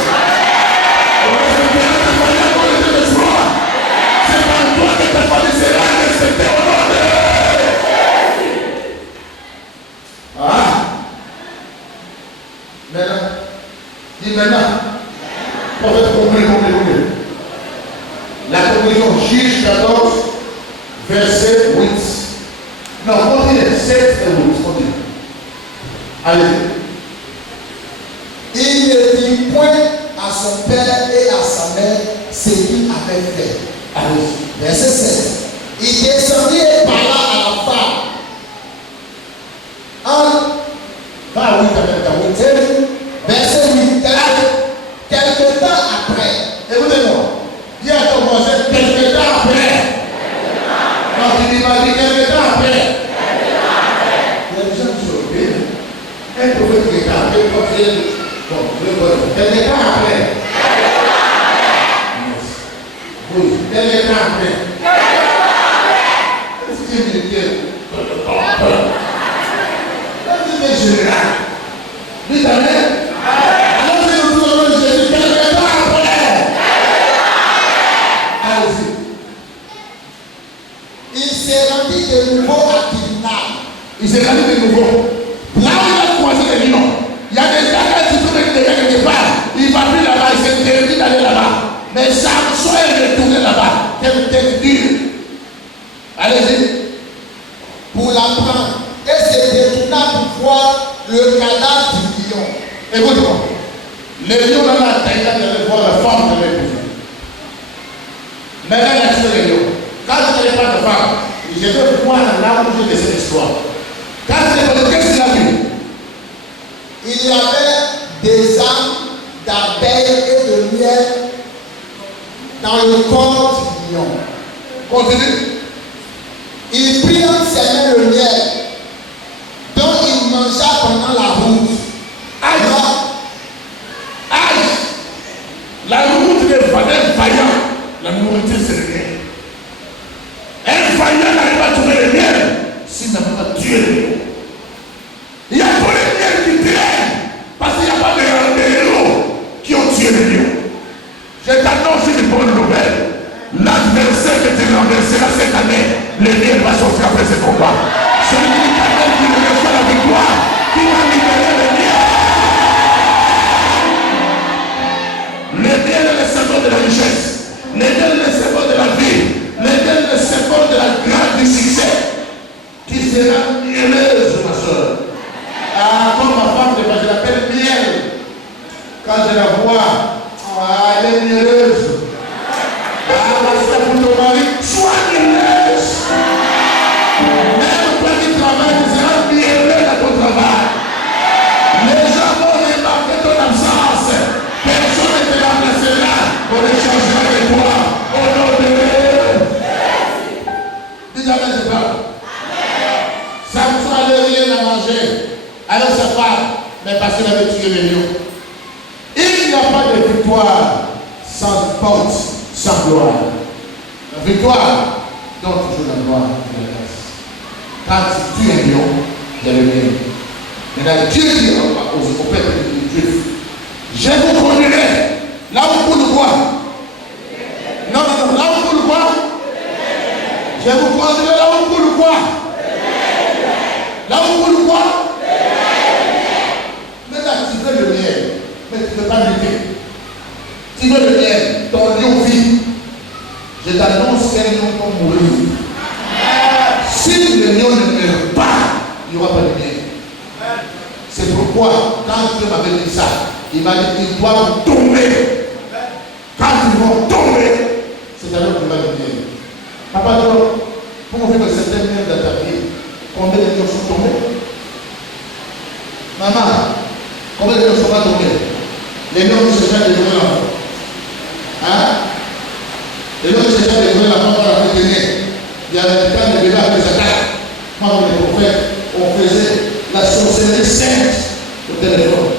On respectera ta famille à cause de tes histoires. C'est par toi que ta famille sera respectée au nom de Jésus. Ah! Maintenant, dis maintenant. Prophète, compris. La conclusion, Juge 14, verset 8. Non, continue, 7 et 8, continue. Allez. son père et à sa mère ce qu'il avait fait. Verset 7. Il descendit et parla à la femme. Verset 8. Quelque temps après. Écoutez-moi. Dis à ton voisin, quelque temps après. Non, tu dis pas, dis quelque temps après. Il y a des gens qui sont bien. Un prophète qui est après, quelque temps après. Oui, quelque temps après. Est-ce que tu dis général. Dis ta mère. Alors que nous allons Jésus quelque temps après. Allez-y. Il s'est rendu de nouveau à Timna. Il s'est rendu de nouveau. Là où il a croisé les lions, il y a des gens qui se sont déjà quelque part. Il va plus là-bas, il s'est interdit d'aller là-bas. Mais Samson est retourné là-bas. Quelle tête dure. Allez-y. Pour la prendre. Et se détourna pour voir le cadavre du lion. Écoute-moi. Les lions dans la tête d'aller voir la femme de l'épouse. Maintenant, il a tué les lions. Quand je n'avais pas de femme, je vais voir là où j'ai cette histoire. Quand je n'ai pas de qu'est-ce qu'il a vu? Il y avait des âmes d'abeilles et de miel dans le corps du lion. Continue. Il prit entre ses mains le miel dont il mangea pendant la route. Alors, la route des vaillants, la nourriture c'est le miel. Un vaillant n'arrive pas à trouver le miel s'il n'a pas tué le lion. Il y a tous les miels qui traînent parce qu'il n'y a pas de héros qui ont tué le lion. Je t'annonce une bonne nouvelle. L'adversaire que tu renverseras cette année, le miel va sortir après ce combat. C'est l'Éternel qui nous reçoit la victoire, qui va libérer le miel. Le miel est le symbole de la richesse. Le miel est le symbole de la vie. Le miel est le symbole de la grâce du succès. Qui sera mielleuse, ma soeur. Ah, comme ma femme, je l'appelle miel. Quand je la vois, elle est mielleuse. Ah, ma soeur, pour ton mari, sois mielleuse. Même toi qui travailles, tu seras mielleux dans ton travail. Les gens vont remarquer ton absence. Personne ne te remplacera. On échangera avec toi. Au nom de Dieu. Dis jamais je parle. Samson n'avait rien à manger. Alors sa femme, mais parce qu'il avait tué les lions. Il n'y a pas de victoire sans porte, sans gloire. La victoire donne toujours la gloire et la grâce. Quand tu tues un lion, il y a le lion. Maintenant, Dieu dit au peuple juif, je vous conduirai là où vous le voyez. Non, là où vous le voyez. Je vous conduirai là où vous le voyez. Là où vous le voyez. Maintenant, tu veux le miel, mais tu ne peux pas lutter. Tu veux le miel, ton lion vit. Je t'annonce qu'un lion va mourir. Si le lion ne meurt pas, il n'y aura pas de miel. C'est pourquoi, quand Dieu m'avait dit ça, il m'a dit qu'ils doivent tomber. Quand ils vont tomber, c'est alors qu'il va venir. Papa, pour vivre certaines miel dans ta vie, combien de lions sont tombés? Maman, combien de lions sont pas tombés? Les lions qui se cherchent des nouvelles enfants. Hein? Les lions qui se cherchent des nouvelles enfants pour la tenir. Il y avait des temps de bébés avec les attaques. Moi, comme les prophètes, on faisait la sorcellerie sainte au téléphone.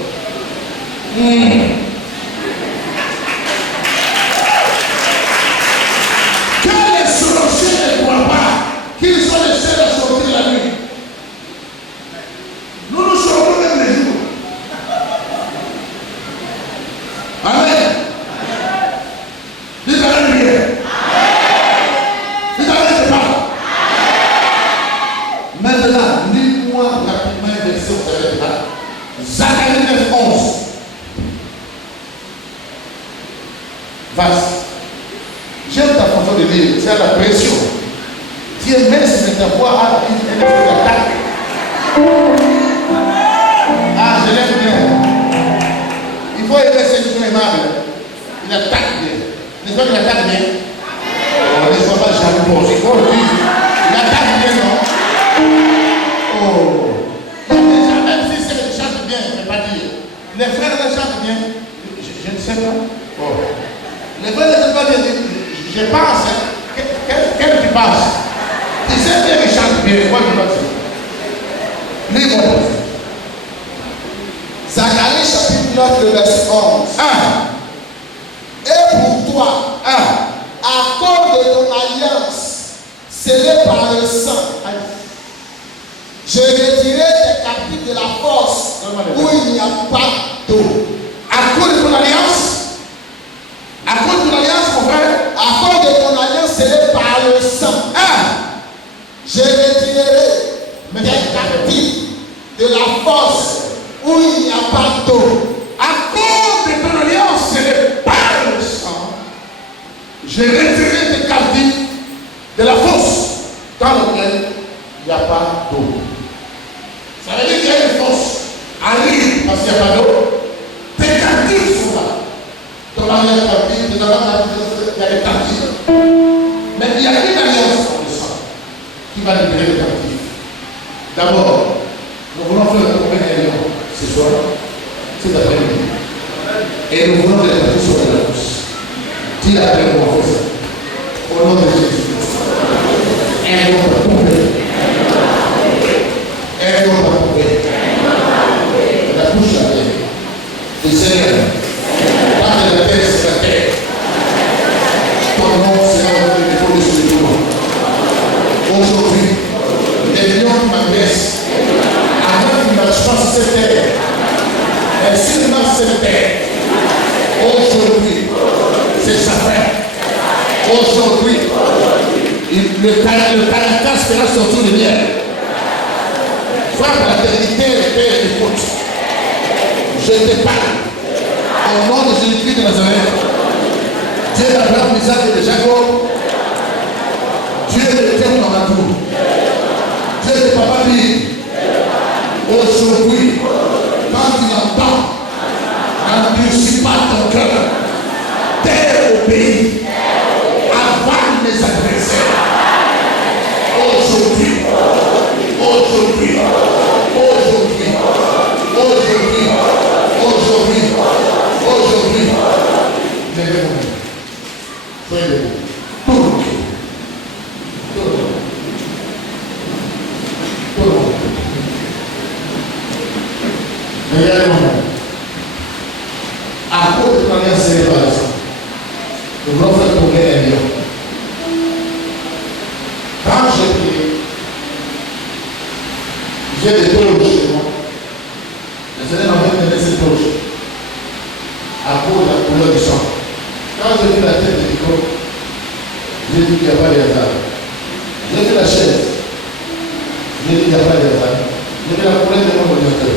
Que les sorciers ne croient pas qu'ils sont les seuls à sortir la nuit. Nous nous sortons même les jours. Amen. Dites à la lumière. Dites à la lumière. Maintenant, lis-moi rapidement un verset où vous avez là. Zacharie 9, 11. Vaste. J'aime ta façon de lire, c'est la pression. Dieu, même si ta voix a une attaque. Ah, je l'aime bien. Il faut aimer ces gens aimables. J'espère qu'il attaque bien. On ne soit pas jamais bon. C'est quoi le dit? Il attaque bien, non? Oh. Même si c'est qu'il chante bien, je ne vais pas dire. Les frères les chantent bien. Je ne sais pas. Oh. Les frères ne chantent pas bien. Je pense. Quel tu penses? Tu sais bien qu'il chante bien. Moi, je pense. Lis-moi. Zacharie chapitre 9, le verset 11. Et pour toi, à cause de ton alliance scellée par le sang, je retirerai tes captifs de la force où il n'y a pas d'eau. À cause de ton alliance, mon frère, à cause de ton alliance scellée par le sang, je retirerai tes captifs de la force où il n'y a pas d'eau. à cause de ton alliance, c'est par le sang, je retirerai tes captifs de la fosse dans laquelle il n'y a pas d'eau. Ça veut dire qu'il y a une fosse à l'île parce qu'il n'y a pas d'eau. Tes captifs sont là. Ton alliance captif, tes alliances captifs, il y a des captifs. Mais il y a une alliance dans le sang qui va libérer les captifs. D'abord, nous voulons faire une première réunion ce soir, cet après-midi. Et nous voulons les captifs sur la fosse. Dis après moi, fais ça. Au nom de Jésus. Un nom pour tomber. Un nom pour tomber. La bouche à terre. Le Seigneur. Quand la terre, c'est la terre. Ton nom, Seigneur, il faut le soutenir. Aujourd'hui, les lions qui m'agressent, avant qu'ils ne marchent pas sur cette terre, et s'ils marchent sur cette terre, aujourd'hui, c'est sa fin. Aujourd'hui, le caractère sera sorti de miel. Frappe la vérité, le Père écoute. Je te parle. Au nom de Jésus-Christ de Nazareth. Dieu d'Abraham, Isaac et de Jacob. Dieu de Dieu dans la tour. Dieu de Papa dit. Aujourd'hui, quand tu entends, n'endurcis pas ton cœur. Terre au pays. Avant les adversaires. Aujourd'hui, aujourd'hui, aujourd'hui, aujourd'hui, aujourd'hui, aujourd'hui, levez-vous. Soyez debout. Tout le monde. Tout le monde. Tout le monde. Regardez-moi. À cause de ton alliance célébration, nous voulons faire tomber un lion. Quand j'ai prié, j'ai des torches chez moi. Le Seigneur m'a donné ces torches à cause de la couleur du sang. Quand j'ai vu la tête de Nico, j'ai dit qu'il n'y a pas de hasard. J'ai vu la chaise, j'ai dit qu'il n'y a pas de hasard. J'ai vu la couleur de mon ordinateur.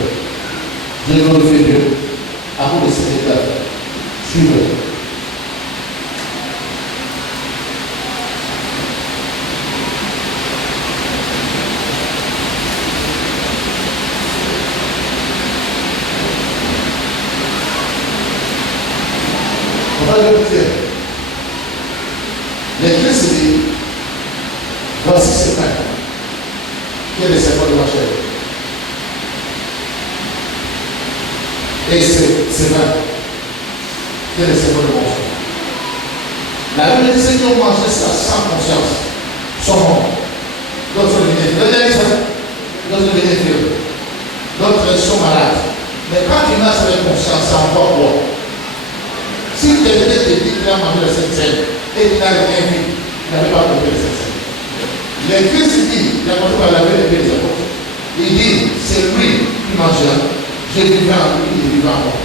J'ai glorifié Dieu à cause de cette étape. Suivez. On va le dire. L'Église dit, voici ce pain qui est le serment de ma chair. Et c'est vin qui est le serment de mon sang. La Bible dit ceux qui ont mangé ça sans conscience sont morts. D'autres sont devenus vieux. D'autres sont malades. Mais quand tu marches avec conscience, c'est encore bon. Si quelqu'un te dit qu'il a mangé le Saint-Seine et qu'il n'a rien vu, il n'avait pas compris le Saint-Seine. L'Église dit, il a commencé par laver les pieds des apôtres. Il dit, c'est lui qui mangea. Je vivais en lui, il vivait en moi.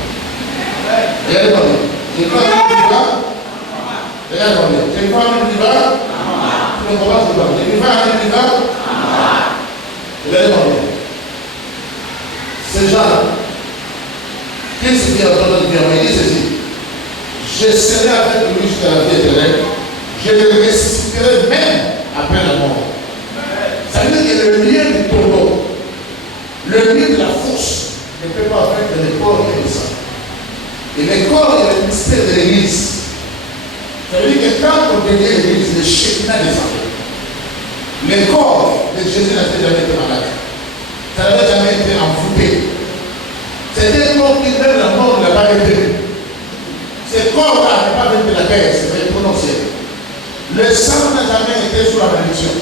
Regardez-moi bien. Je crois que tu vivras. Regardez-moi bien. Je crois que tu vivras. Tu ne comprends pas ce que tu vas. Je vivrai en lui, il vivra. Regardez-moi bien. Ces gens-là, qu'est-ce qui est en train de dire? Il dit ceci. Je serai avec lui jusqu'à la vie éternelle. Je le ressusciterai même après la mort. Ça veut dire que le lien du tombeau, le lien de la fosse, ne peut pas faire que les corps et le sang. Et les corps et le mystère de l'Église. Ça veut dire que quand on devient l'église, le Shekinah descendait. Le corps de Jésus n'a jamais été malade. Ça n'avait jamais été envoûté. C'était un corps qui, même la mort, ne l'a pas été. Ce corps-là n'est pas venu de la paix, c'est vrai prononcé. Le sang n'a jamais été sous la malédiction.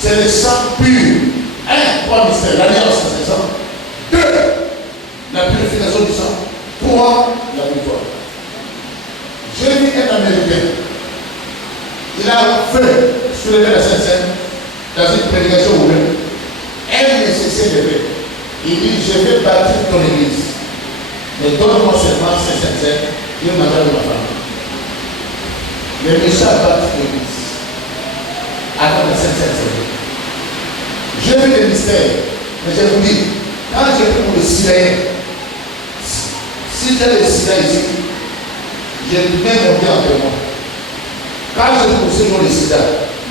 C'est le sang pur. Un, trois mystères. L'alliance, c'est ça. Deux, la purification du sang. Trois, la victoire. J'ai vu un Américain. Il a fait soulever la Sainte-Seine dans une prédication ouverte. Un nécessaire de paix. Il dit, je vais bâtir ton église. Mais donne-moi seulement cette Sainte-Seine. Je vais m'attendre de ma femme. Le méchant bâtit l'église. Attends la Sainte-Seine. J'ai vu des mystères. Mais je vous dis, quand j'ai pris pour le Syréen, si j'ai le Syréen ici, j'ai bien monté entre moi. Quand je poussé dans le sida,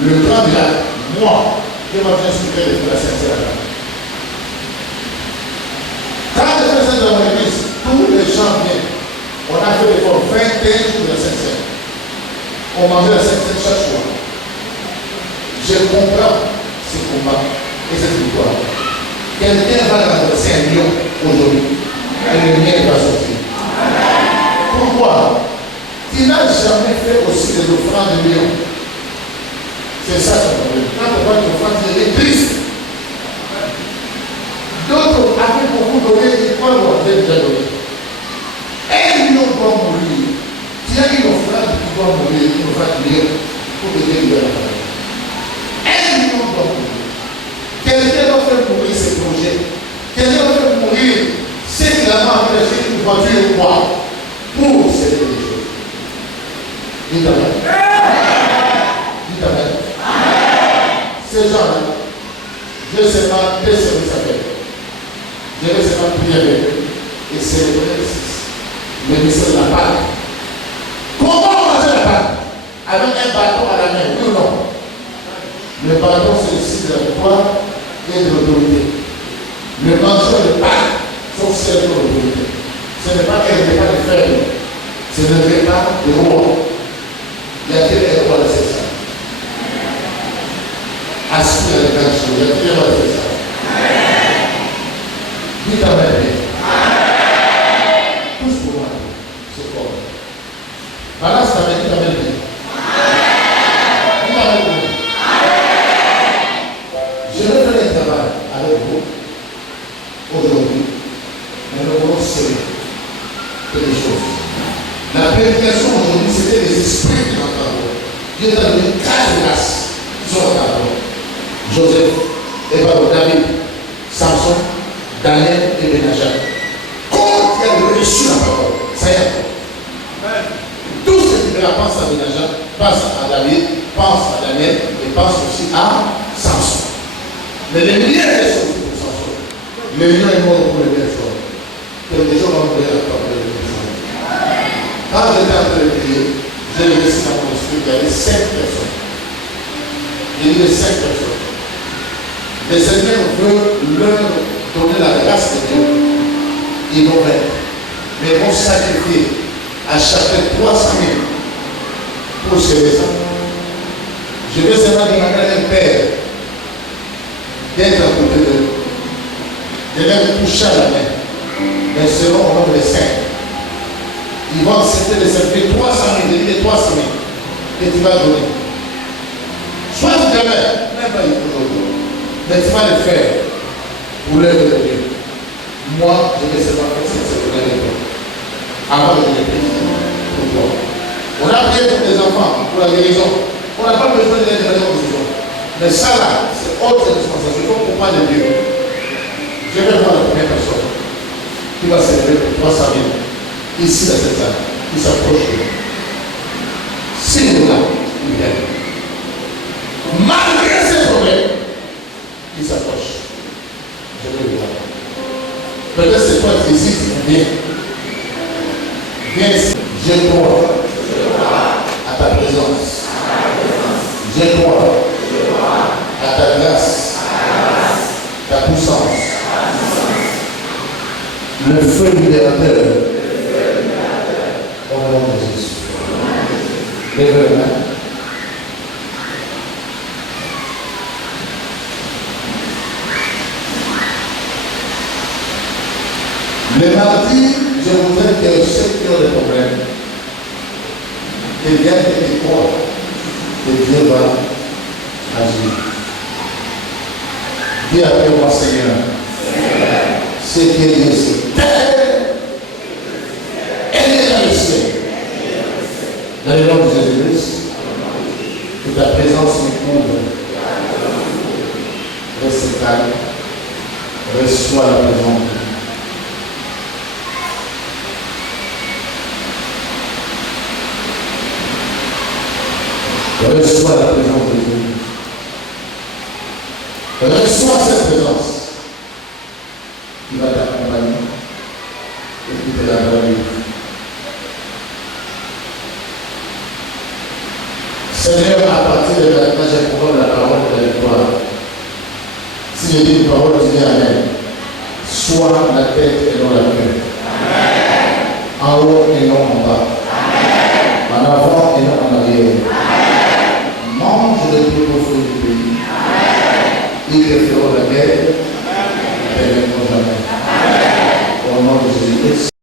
le grand village, moi, je m'en viens expliquer de la Sainte-Seine. Quand je fais ça dans mon église, tous les gens viennent. On a fait l'effort 21 jours de la Sainte-Seine. On mangeait la Sainte-Seine chaque jour. Je comprends ce combat et cette victoire. Quelqu'un va l'adresser un lion aujourd'hui. Et le mien va sortir. Pourquoi? Tu n'as jamais fait aussi des offrandes de lion. C'est ça ton problème. Quand on voit une offrande, tu es triste. D'autres avaient beaucoup donné, ils croient qu'on avait déjà donné. Un lion doit mourir. Tu as une offrande qui doit mourir, une offrande de lion, pour te délivrer la famille. Un lion doit mourir. Quelqu'un doit faire mourir ses projets. Quelqu'un doit faire mourir ses gamins à acheter une voiture ou quoi pour célébrer les choses. Dites Amen. Dites Amen. Ces gens-là, je ne sais pas quel service à faire. Je vais seulement prier avec eux et célébrer le mystère de la Pâque. Comment on mange la Pâque? Avec un bâton à la main, oui ou non? Le bâton, c'est le signe de la victoire et de l'autorité. Le mangeur de Pâques, sauf celle de l'autorité. Ce n'est pas un repas de faible, c'est un repas de roi. Il y a quel roi de cette salle? Assis à la grande chose, il y a quel roi de cette salle? Dites Amen. Tous pour moi, c'est quoi? Balance ta main, dites Amen. Dites Amen. Je vais faire un travail avec vous aujourd'hui, mais nous voulons serrer quelque chose. La prédication aujourd'hui, c'était les esprits qui m'entendent. Dieu t'a donné 4 grâces qui sont en Joseph, Évaron, David, Samson, Daniel et Benajah. Quand il a reçu la parole, ça y est. Tout ce qui me pense à Benajah, pense à David, pense à Daniel et pense aussi à Samson. Mais les liens est sorti pour Samson. Les liens est mort pour les personnes. Que les gens vont mourir à travers les personnes. Quand j'étais en train de prier, j'ai laissé dans mon esprit qu'il y avait 5 personnes. Il y avait 5 personnes. Le Seigneur veut leur donner la grâce de Dieu. Ils vont faire. Mais ils vont sacrifier à chacun 300 000 pour ces raisons. Je veux seulement demander à un père d'être à côté d'eux, de leur toucher à la main. Mais selon au nombre de 5, ils vont accepter de servir 300 000, de 300 000 que tu vas donner. Soit tu demain, même pas aujourd'hui. Mais tu vas le faire pour l'œuvre de Dieu. Moi, je vais seulement faire cette semaine avec toi. Avant de le prier pour toi. On a prié pour les enfants, pour la guérison. On n'a pas besoin de l'aide de la guérison. Mais ça là, c'est autre dispensation. Il faut comprendre de Dieu. Je vais voir la première personne qui va célébrer pour 300 000 ici dans cette salle, qui s'approche de nous. Si nous là, il vient. Malgré ces problèmes, il s'approche. Je vais le voir. Peut-être c'est toi qui hésites, viens. Viens ici. J'ai droit à ta présence. J'ai droit à ta grâce, ta puissance. Le feu libérateur. Au nom de Jésus. des problèmes, deviennent des écoles et Dieu va agir. Dis après moi, Seigneur, ce qui est Dieu, c'est elle est dans le ciel. Dans le nom de Jésus-Christ, que ta présence me couvre. Reste calme. Reçois la présence de Dieu. Reçois la présence de Dieu. Reçois cette présence qui va t'accompagner et qui te la donne. Seigneur, à partir de maintenant, j'ai pour la parole de la victoire. Si je dis une parole, tu dis Amen. Sois la tête et non la queue. En haut et non en bas. En avant et non en arrière. Mange le plus profond du pays. Ils te feront la guerre. Et ne jamais. Au nom de Jésus-Christ.